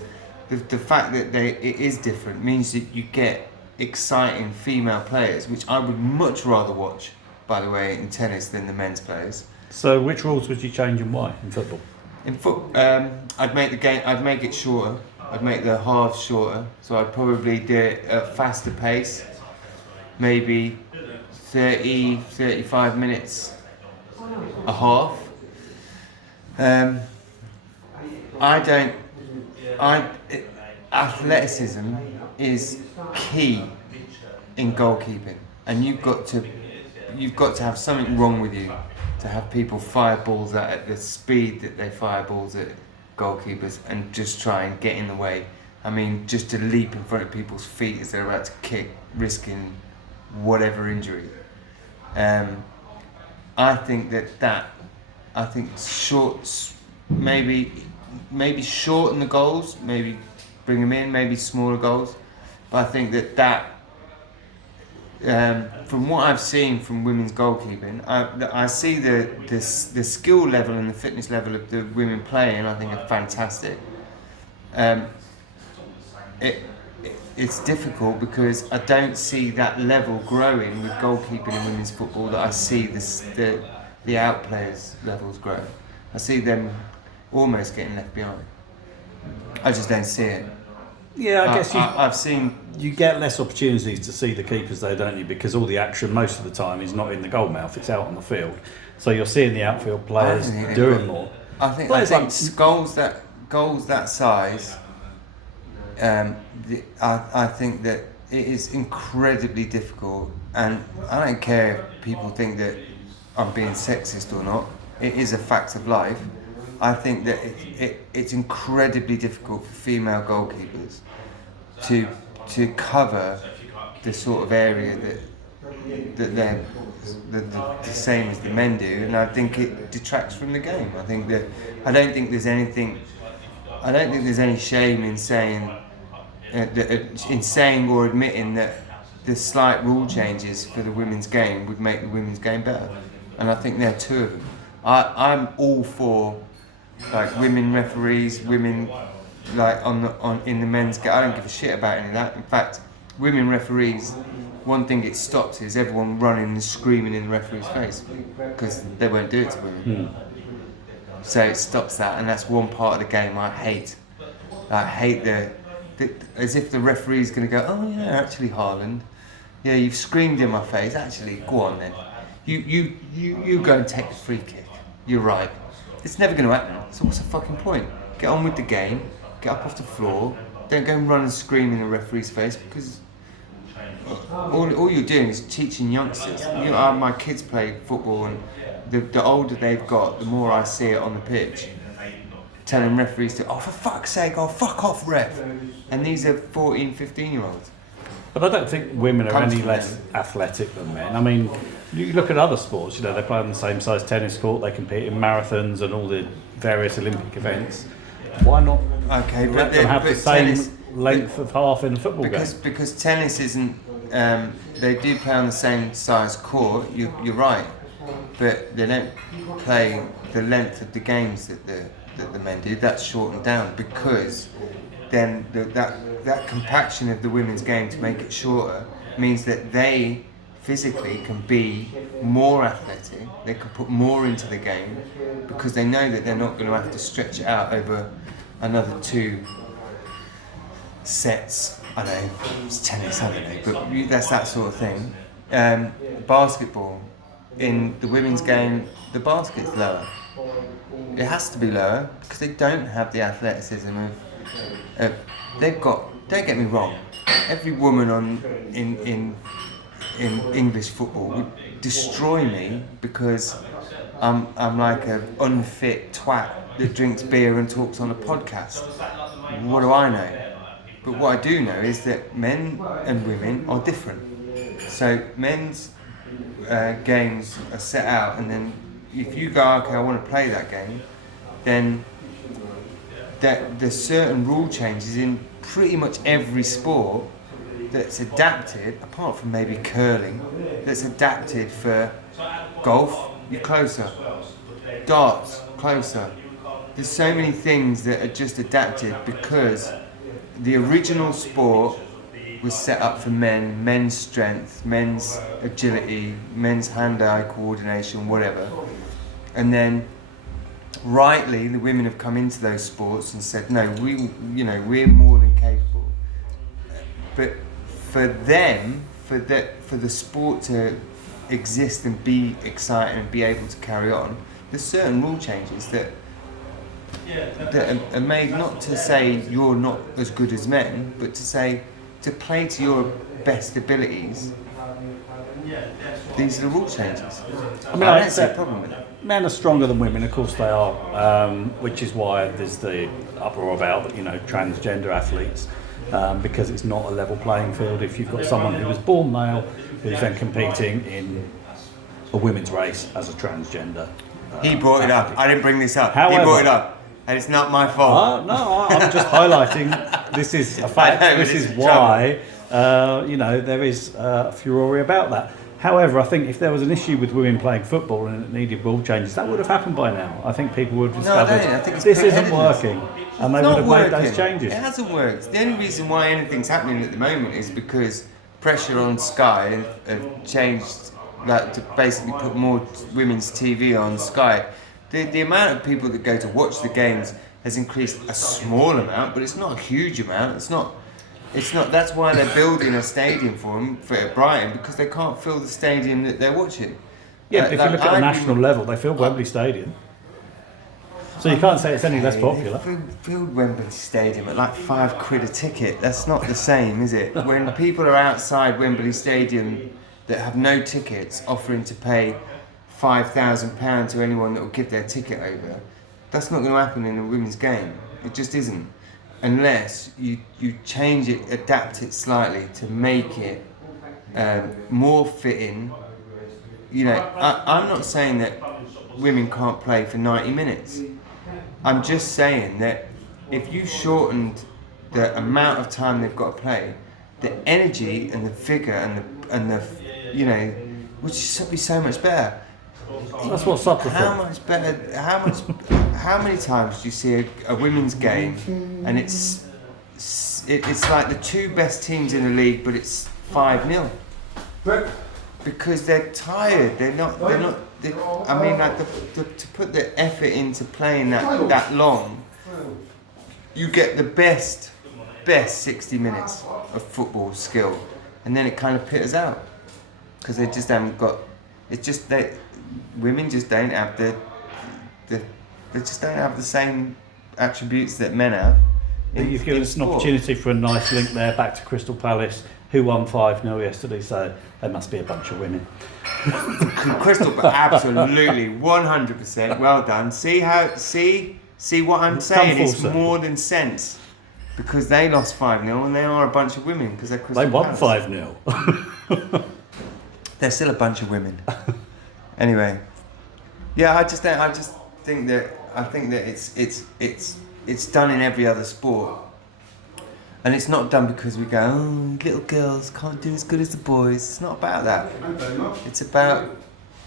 the fact that it is different means that you get exciting female players, which I would much rather watch, by the way, in tennis than the men's players. So, which rules would you change and why in football? In I'd make it shorter. I'd make the halves shorter. So I'd probably do it at a faster pace, maybe 30, 35 minutes a half. Athleticism is key in goalkeeping, and you've got to have something wrong with you to have people fire balls at the speed that they fire balls at goalkeepers and just try and get in the way. I mean, just to leap in front of people's feet as they're about to kick, risking whatever injury. I think I think shorts, maybe shorten the goals, maybe bring them in, maybe smaller goals. But I think that from what I've seen from women's goalkeeping, I see the skill level and the fitness level of the women playing. I think are fantastic. It's difficult because I don't see that level growing with goalkeeping in women's football that I see the out players levels grow. I see them almost getting left behind. I just don't see it. Yeah, I guess I've seen. you get less opportunities to see the keepers though, don't you? Because all the action most of the time is not in the goal mouth; it's out on the field. So you're seeing the outfield players doing more. I think goals that size. I think that it is incredibly difficult, and I don't care if people think that I'm being sexist or not. It is a fact of life. I think that it's incredibly difficult for female goalkeepers to cover the sort of area that they're the same as the men do, and I think it detracts from the game. I don't think there's any shame in saying or admitting that the slight rule changes for the women's game would make the women's game better, and I think there are two of them. I'm all for like women referees, women like in the men's game. I don't give a shit about any of that. In fact, women referees, one thing it stops is everyone running and screaming in the referee's face because they won't do it to women. So it stops that, and that's one part of the game I hate. I hate the as if the referee's going to go, oh yeah, actually Haaland, yeah, you've screamed in my face. Actually, go on then. You go and take the free kick. You're right. It's never going to happen. So what's the fucking point? Get on with the game. Get up off the floor. Don't go and run and scream in the referee's face because all you're doing is teaching youngsters. My kids play football, and the older they've got, the more I see it on the pitch. Telling referees to, oh for fuck's sake, oh fuck off ref. And these are 14, 15-year-olds. But I don't think women are any less athletic than men. I mean, you look at other sports, they play on the same size tennis court, they compete in marathons and all the various Olympic events. Why not let them have the same length of half in a football game? Because tennis isn't, they do play on the same size court, you're right, but they don't play the length of the games that the men do. That's shortened down because then that compaction of the women's game to make it shorter means that they physically can be more athletic, they can put more into the game because they know that they're not going to have to stretch it out over another 2 sets. I don't know, it's tennis, I don't know, but that's that sort of thing. Basketball, in the women's game, the basket's lower. It has to be lower because they don't have the athleticism of they've got. Don't get me wrong. Every woman in English football would destroy me because I'm like an unfit twat that drinks beer and talks on a podcast. What do I know? But what I do know is that men and women are different. So men's games are set out, and then if you go, okay, I want to play that game, then there's certain rule changes in pretty much every sport that's adapted, apart from maybe curling, that's adapted for golf, you're closer. Darts, closer. There's so many things that are just adapted because the original sport was set up for men's strength, men's agility, men's hand-eye coordination, whatever. And then rightly, the women have come into those sports and said, no, we're more than capable. But for them, for the sport to exist and be exciting and be able to carry on, there's certain rule changes that are made not to say you're not as good as men, but to say to play to your best abilities. These are the rule changes. I don't see a problem with it. Men are stronger than women, of course they are, which is why there's the uproar about transgender athletes, because it's not a level playing field. If you've got someone who was born male who's then competing in a women's race as a transgender. He brought it up. I didn't bring this up. However, he brought it up, and it's not my fault. No, I'm just highlighting. This is a fact. This is why there is furore about that. However, I think if there was an issue with women playing football and it needed rule changes, that would have happened by now. I think people would have discovered this isn't working, and they would have made those changes. It hasn't worked. The only reason why anything's happening at the moment is because pressure on Sky have changed, to basically put more women's TV on Sky. the amount of people that go to watch the games has increased a small amount, but it's not a huge amount. It's not. That's why they're building a stadium for them at Brighton, because they can't fill the stadium that they're watching. Yeah, but if you look at the national level, they fill Wembley Stadium. So you can't say it's any less popular. They filled Wembley Stadium at like £5 a ticket. That's not the same, is it? When people are outside Wembley Stadium that have no tickets, offering to pay £5,000 to anyone that will give their ticket over, that's not going to happen in a women's game. It just isn't. Unless you change it, adapt it slightly to make it more fitting. You know, I'm not saying that women can't play for 90 minutes. I'm just saying that if you shortened the amount of time they've got to play, the energy and the vigor and the you know, would just be so much better. That's what soccer for. How much better? How many times do you see a women's game and it's like the two best teams in the league, but it's 5-0 because they're tired. They're not. I mean, like to put the effort into playing that long, you get the best 60 minutes of football skill, and then it kind of pitters out because they just haven't got. It's just women just don't have they just don't have the same attributes that men have. You've given us an opportunity for a nice link there back to Crystal Palace, who won 5-0 yesterday, so there must be a bunch of women. Crystal, absolutely, 100%. Well done. See what I'm saying? It's more than sense, because they lost 5-0 and they are a bunch of women because they're Crystal Palace. They won 5-0. They're still a bunch of women. Anyway, yeah, I think that it's done in every other sport, and it's not done because we go, oh, little girls can't do as good as the boys. It's not about that. It's about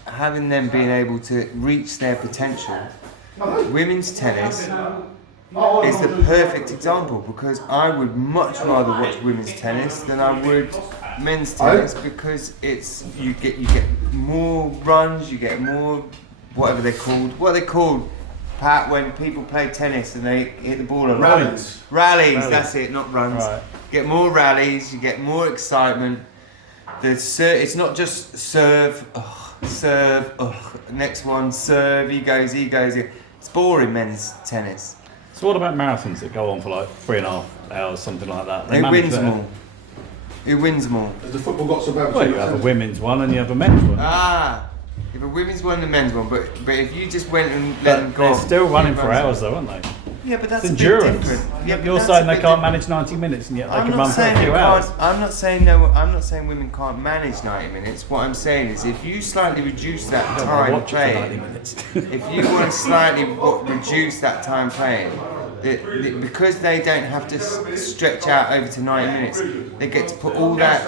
having them being able to reach their potential. Women's tennis is the perfect example, because I would much rather watch women's tennis than I would men's tennis, because you get more runs, you get more whatever they're called. What are they called, Pat, when people play tennis and they hit the ball on Rallies. Rallies, that's it, not runs. Right. Get more rallies, you get more excitement. It's not just serve, next one, serve, he goes. It's boring, men's tennis. So what about marathons that go on for like 3.5 hours, something like that? Who wins them all? Who wins them all? Has the football got so bad? Well, you have a women's one and you have a men's one. You have a women's one and a men's one, but if you just went and let them go, they're still running for hours though, aren't they? Yeah, but that's It's a bit endurance. different. Yeah, but You're that's saying a they bit can't different. manage 90 minutes and yet they I'm can not run for a saying few they hours. can't. I'm not saying women can't manage 90 minutes. What I'm saying is, if you slightly reduce that time Watch it for 90 playing, minutes. if you want to slightly reduce that time playing, because they don't have to stretch out over to 90 minutes, they get to put all that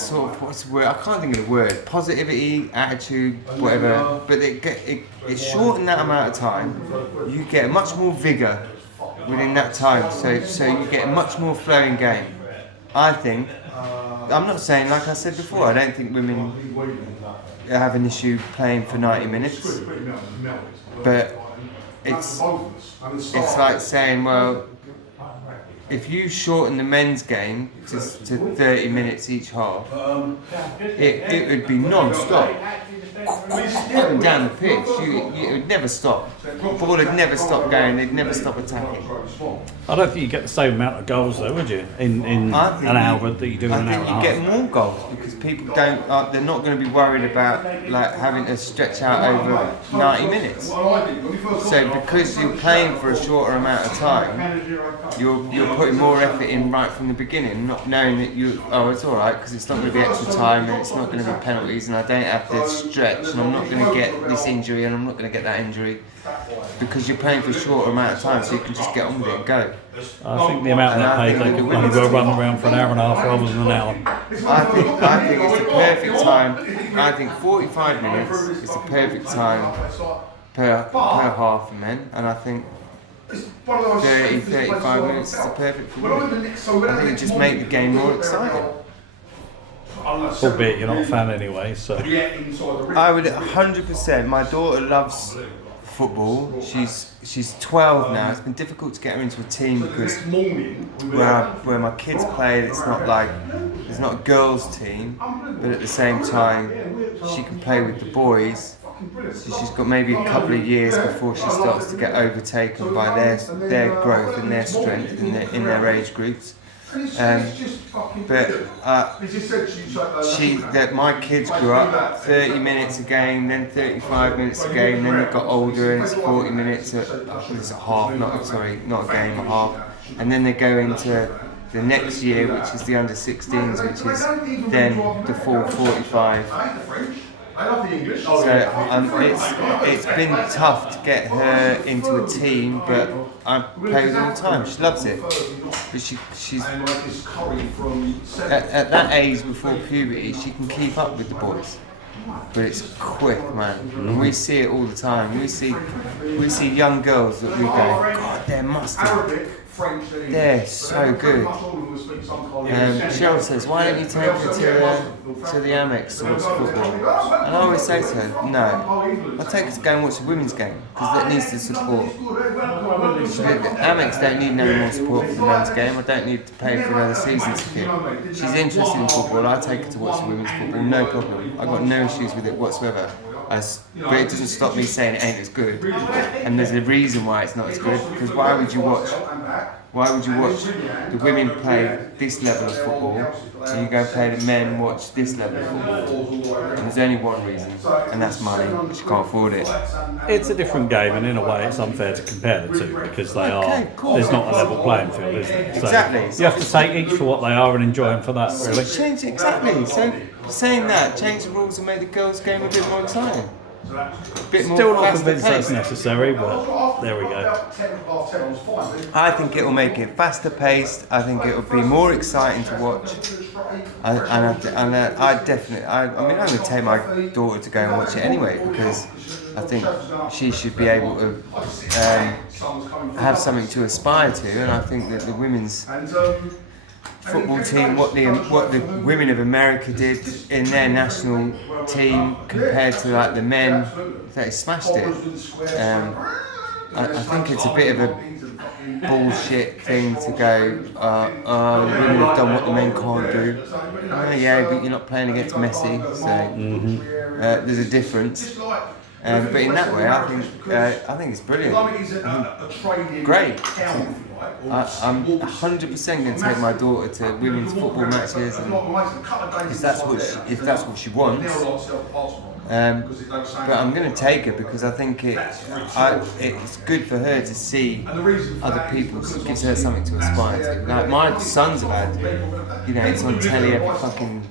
sort of, what's the word? I can't think of the word. Positivity, attitude, whatever. But it shorten that amount of time. You get much more vigour within that time. So you get a much more flowing game. I think. I'm not saying, like I said before, I don't think women have an issue playing for 90 minutes. But it's like saying, well, if you shorten the men's game to 30 minutes each half, it would be non-stop. Up and down the pitch, it would never stop. The ball would never stop going, they'd never stop attacking. I don't think you get the same amount of goals though, would you? In an hour that you do in an hour and a half. I think you get more goals because people don't. They're not going to be worried about like having to stretch out over 90 minutes. So because you're playing for a shorter amount of time, you're putting more effort in right from the beginning, not knowing that it's all right because it's not going to be extra time and it's not going to be penalties and I don't have to stretch and I'm not going to get this injury and I'm not going to get that injury. Because you're playing for a shorter amount of time, so you can just get on with it and go. I think the amount they paid, they could only go run around for an hour and a half rather than an hour. I think it's the perfect time. I think 45 minutes is the perfect time per half for men, and I think 35 minutes is the perfect for women. I think it just make the game more exciting. Albeit you're not a fan anyway, so. I would 100%. My daughter loves football. She's 12 now. It's been difficult to get her into a team because where my kids play, it's not a girls' team, but at the same time, she can play with the boys. So she's got maybe a couple of years before she starts to get overtaken by their growth and their strength in their age groups. My kids grew up 30 minutes a game, then 35 minutes a game, then they got older and it's 40 minutes it's a half, not a game, a half, and then they go into the next year, which is the under 16s, which is then the full 45. So it's been tough to get her into a team, but I play with her all the time. She loves it. But she's at that age before puberty, she can keep up with the boys. But it's quick, man. And we see it all the time. We see young girls that we go, God, they're mustard. They're so good. Cheryl says, why don't you take her to the Amex to watch football? And I always say to her, no, I'll take her to go and watch a women's game because that needs the support. Amex don't need no more support for the men's game. I don't need to pay for another season ticket. She's interested in football. I take her to watch the women's football, no problem. I've got no issues with it whatsoever. But it doesn't stop me saying it ain't as good. And there's a reason why it's not as good, because why would you watch the women play this level of football and you go play the men watch this level of football? And there's only one reason, and that's money, because you can't afford it. It's a different game, and in a way it's unfair to compare the two because there's not a level playing field, is there? So exactly. You have to take each for what they are and enjoy them for that, really. Change it, exactly. So saying that, change the rules and make the girls' game a bit more exciting. Still not convinced that's necessary, but there we go. I think it will make it faster paced. I think it will be more exciting to watch. I definitely. I mean, I'm going to take my daughter to go and watch it anyway because I think she should be able to have something to aspire to, and I think that the women's football team, what the women of America did in their national team compared to like the men, they smashed it. I think it's a bit of a bullshit thing to go, the women have done what the men can't do. Yeah, but you're not playing against Messi, so there's a difference. But in that way, I think it's brilliant. Great. I'm 100% going to take my daughter to women's football matches, if that's what she wants. But I'm going to take her because I think it's good for her to see other people. It gives her something to aspire to. Like my sons have had, it's on telly every fucking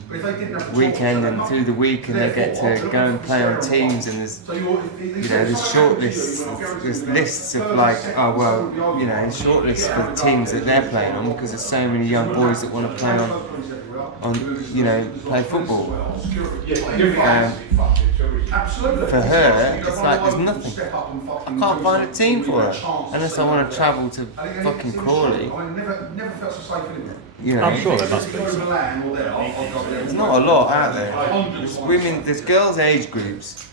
weekend and through the week, and they get to go and play on teams. And there's short lists, there's lists of short lists for the teams that they're playing on because there's so many young boys that want to play play football. For her, it's like there's nothing. I can't find a team for her unless I want to travel to fucking Crawley. I'm sure there must be. There's not a lot out there. There's girls' age groups,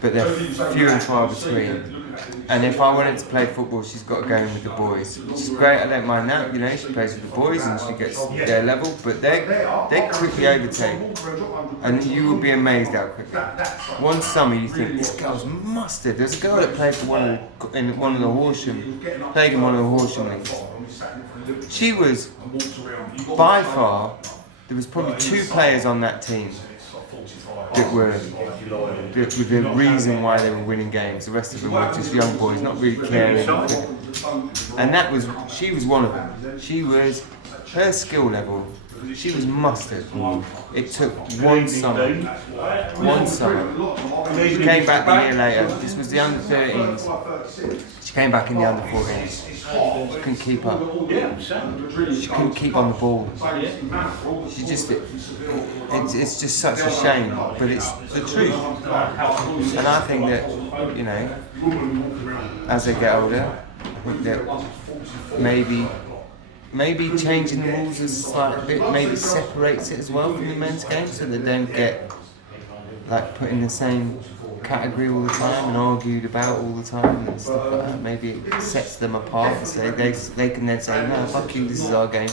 but they're few and far between. And if I wanted to play football, she's got to go in with the boys, which is great. I don't mind that. She plays with the boys and she gets their level, but they quickly overtake, and you will be amazed how quickly. One summer you think this girl's mustard. There's a girl that played for one of the Horsham leagues. She was by far. There was probably 2 players on that team that were the reason why they were winning games. The rest of them were just young boys, not really caring. And she was one of them. She was, her skill level, she was mustard. It took one summer. She came back a year later. This was the under 13s. She came back in the under 14s. She couldn't keep up. She couldn't keep on the ball. It's just such a shame, but it's the truth. And I think that, as they get older, I think that maybe maybe changing the rules a slight bit maybe separates it as well from the men's game, so they don't get like put in the same category all the time and argued about all the time and stuff like that. Maybe it sets them apart and say they can then say, no, fuck you, this is our game.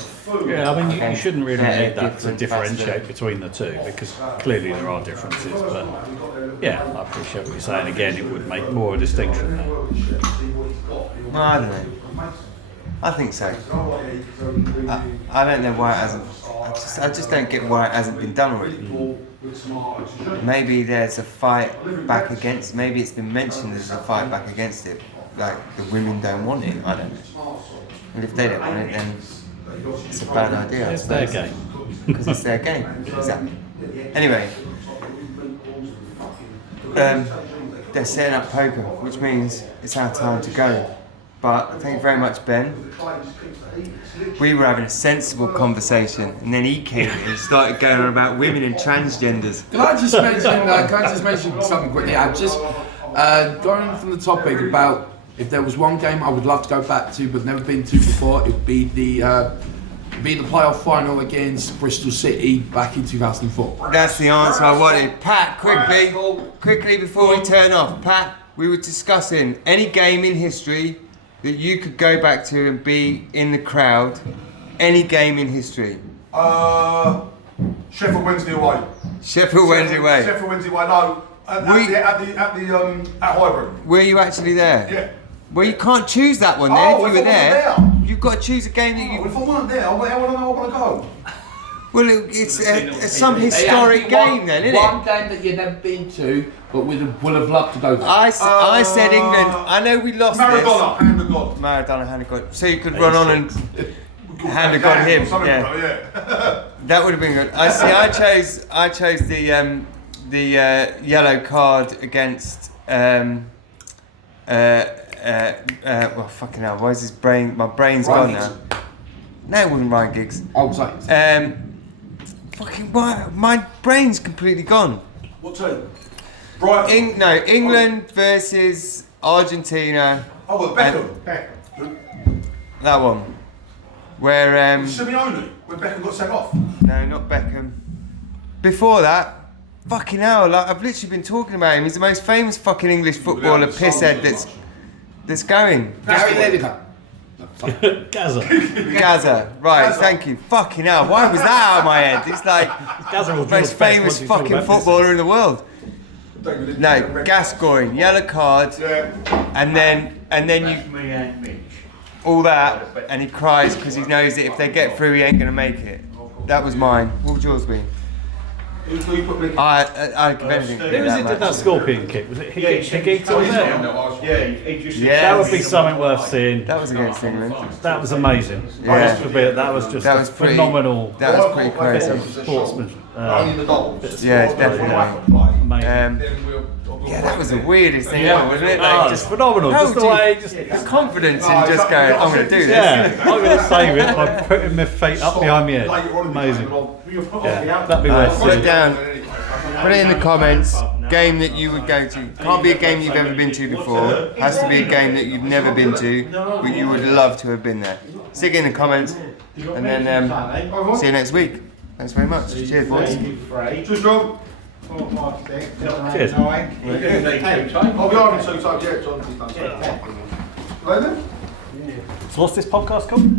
Yeah, I mean, you shouldn't really need that to different, differentiate faster. between the two, because clearly there are differences. But yeah, I appreciate what you're saying. Again, it would make more a distinction there. Well, I don't know. I think so. I don't know why it hasn't. I just don't get why it hasn't been done already. Maybe there's a fight back against. Maybe it's been mentioned there's a fight back against it. Like the women don't want it. I don't know. And if they don't want it, then it's a bad idea. It's their game. Because it's their game. Exactly. Anyway, they're setting up poker, which means it's our time to go. But thank you very much, Ben. We were having a sensible conversation, and then he came and started going on about women and transgenders. Can I just mention something quickly? I'm just going from the topic about if there was one game I would love to go back to but never been to before, it would be the playoff final against Bristol City back in 2004. That's the answer I wanted. Pat, quickly before we turn off. Pat, we were discussing any game in history that you could go back to and be in the crowd. Any game in history. Sheffield Wednesday away. Sheffield Wednesday away. Sheffield Wednesday away. No, at Highbury. Were you actually there? Yeah. Well, you can't choose that one there. Oh, if you were if I wasn't there, there. you've got to choose a game that Well, you. if I weren't there, how would I want to go? Well, it's some historic game then, isn't One it? game that you've never been to, but would have loved to go to. I said England. I know we lost Maradona, hand of God. this. Maradona, hand of God. So you could run on and hand of God him. Yeah. That would have been good. I chose the yellow card against well, fucking hell, why is his brain? My brain's Ryan gone Giggs. now. No, it wasn't Ryan Giggs. Oh, sorry. Fucking my brain's completely gone. What team? Brighton. England versus Argentina. Oh, well, Beckham. That one. Where Simeone, when Beckham got sent off. no, not Beckham. Before that, fucking hell, like I've literally been talking about him. He's the most famous fucking English footballer pisshead that's going. Gary Lineker. Gaza. Right, Gaza. thank you. Fucking hell, why was that out of my head? It's like Gaza will the do most his best famous once you talk fucking about this. footballer in the world. No, Gascoigne, yellow card, Yeah. and then you all that, and he cries because he knows that if they get through, he ain't gonna make it. That was mine. What would yours be? Who you put me? I give anything for Who was it that did that match. scorpion kick? Was it Higgs or was it? Yes. That would be something worth seeing. That was against England. That was amazing. Yeah. I must admit, that was just That was a pretty- phenomenal That was pretty bit crazy. of sportsman. Only the goals. Yeah, it's definitely. Amazing. Yeah, that was the weirdest thing Yeah. ever, wasn't it? Oh, just phenomenal. Just the way, just the confidence in just going, I'm going to do this. yeah. I'm going to save it by putting my feet up behind my head. Amazing. Yeah, that'd be worth Put it seeing. down. Put it in the comments. Game that you would go to. Can't be a game you've ever been to before. Has to be a game that you've never been to, but you would love to have been there. Stick it in the comments, and then see you next week. Thanks very much. Cheers, boys. Cheers, John. Cheers. I'll be on in 2 times. Yeah, John. So what's this podcast called?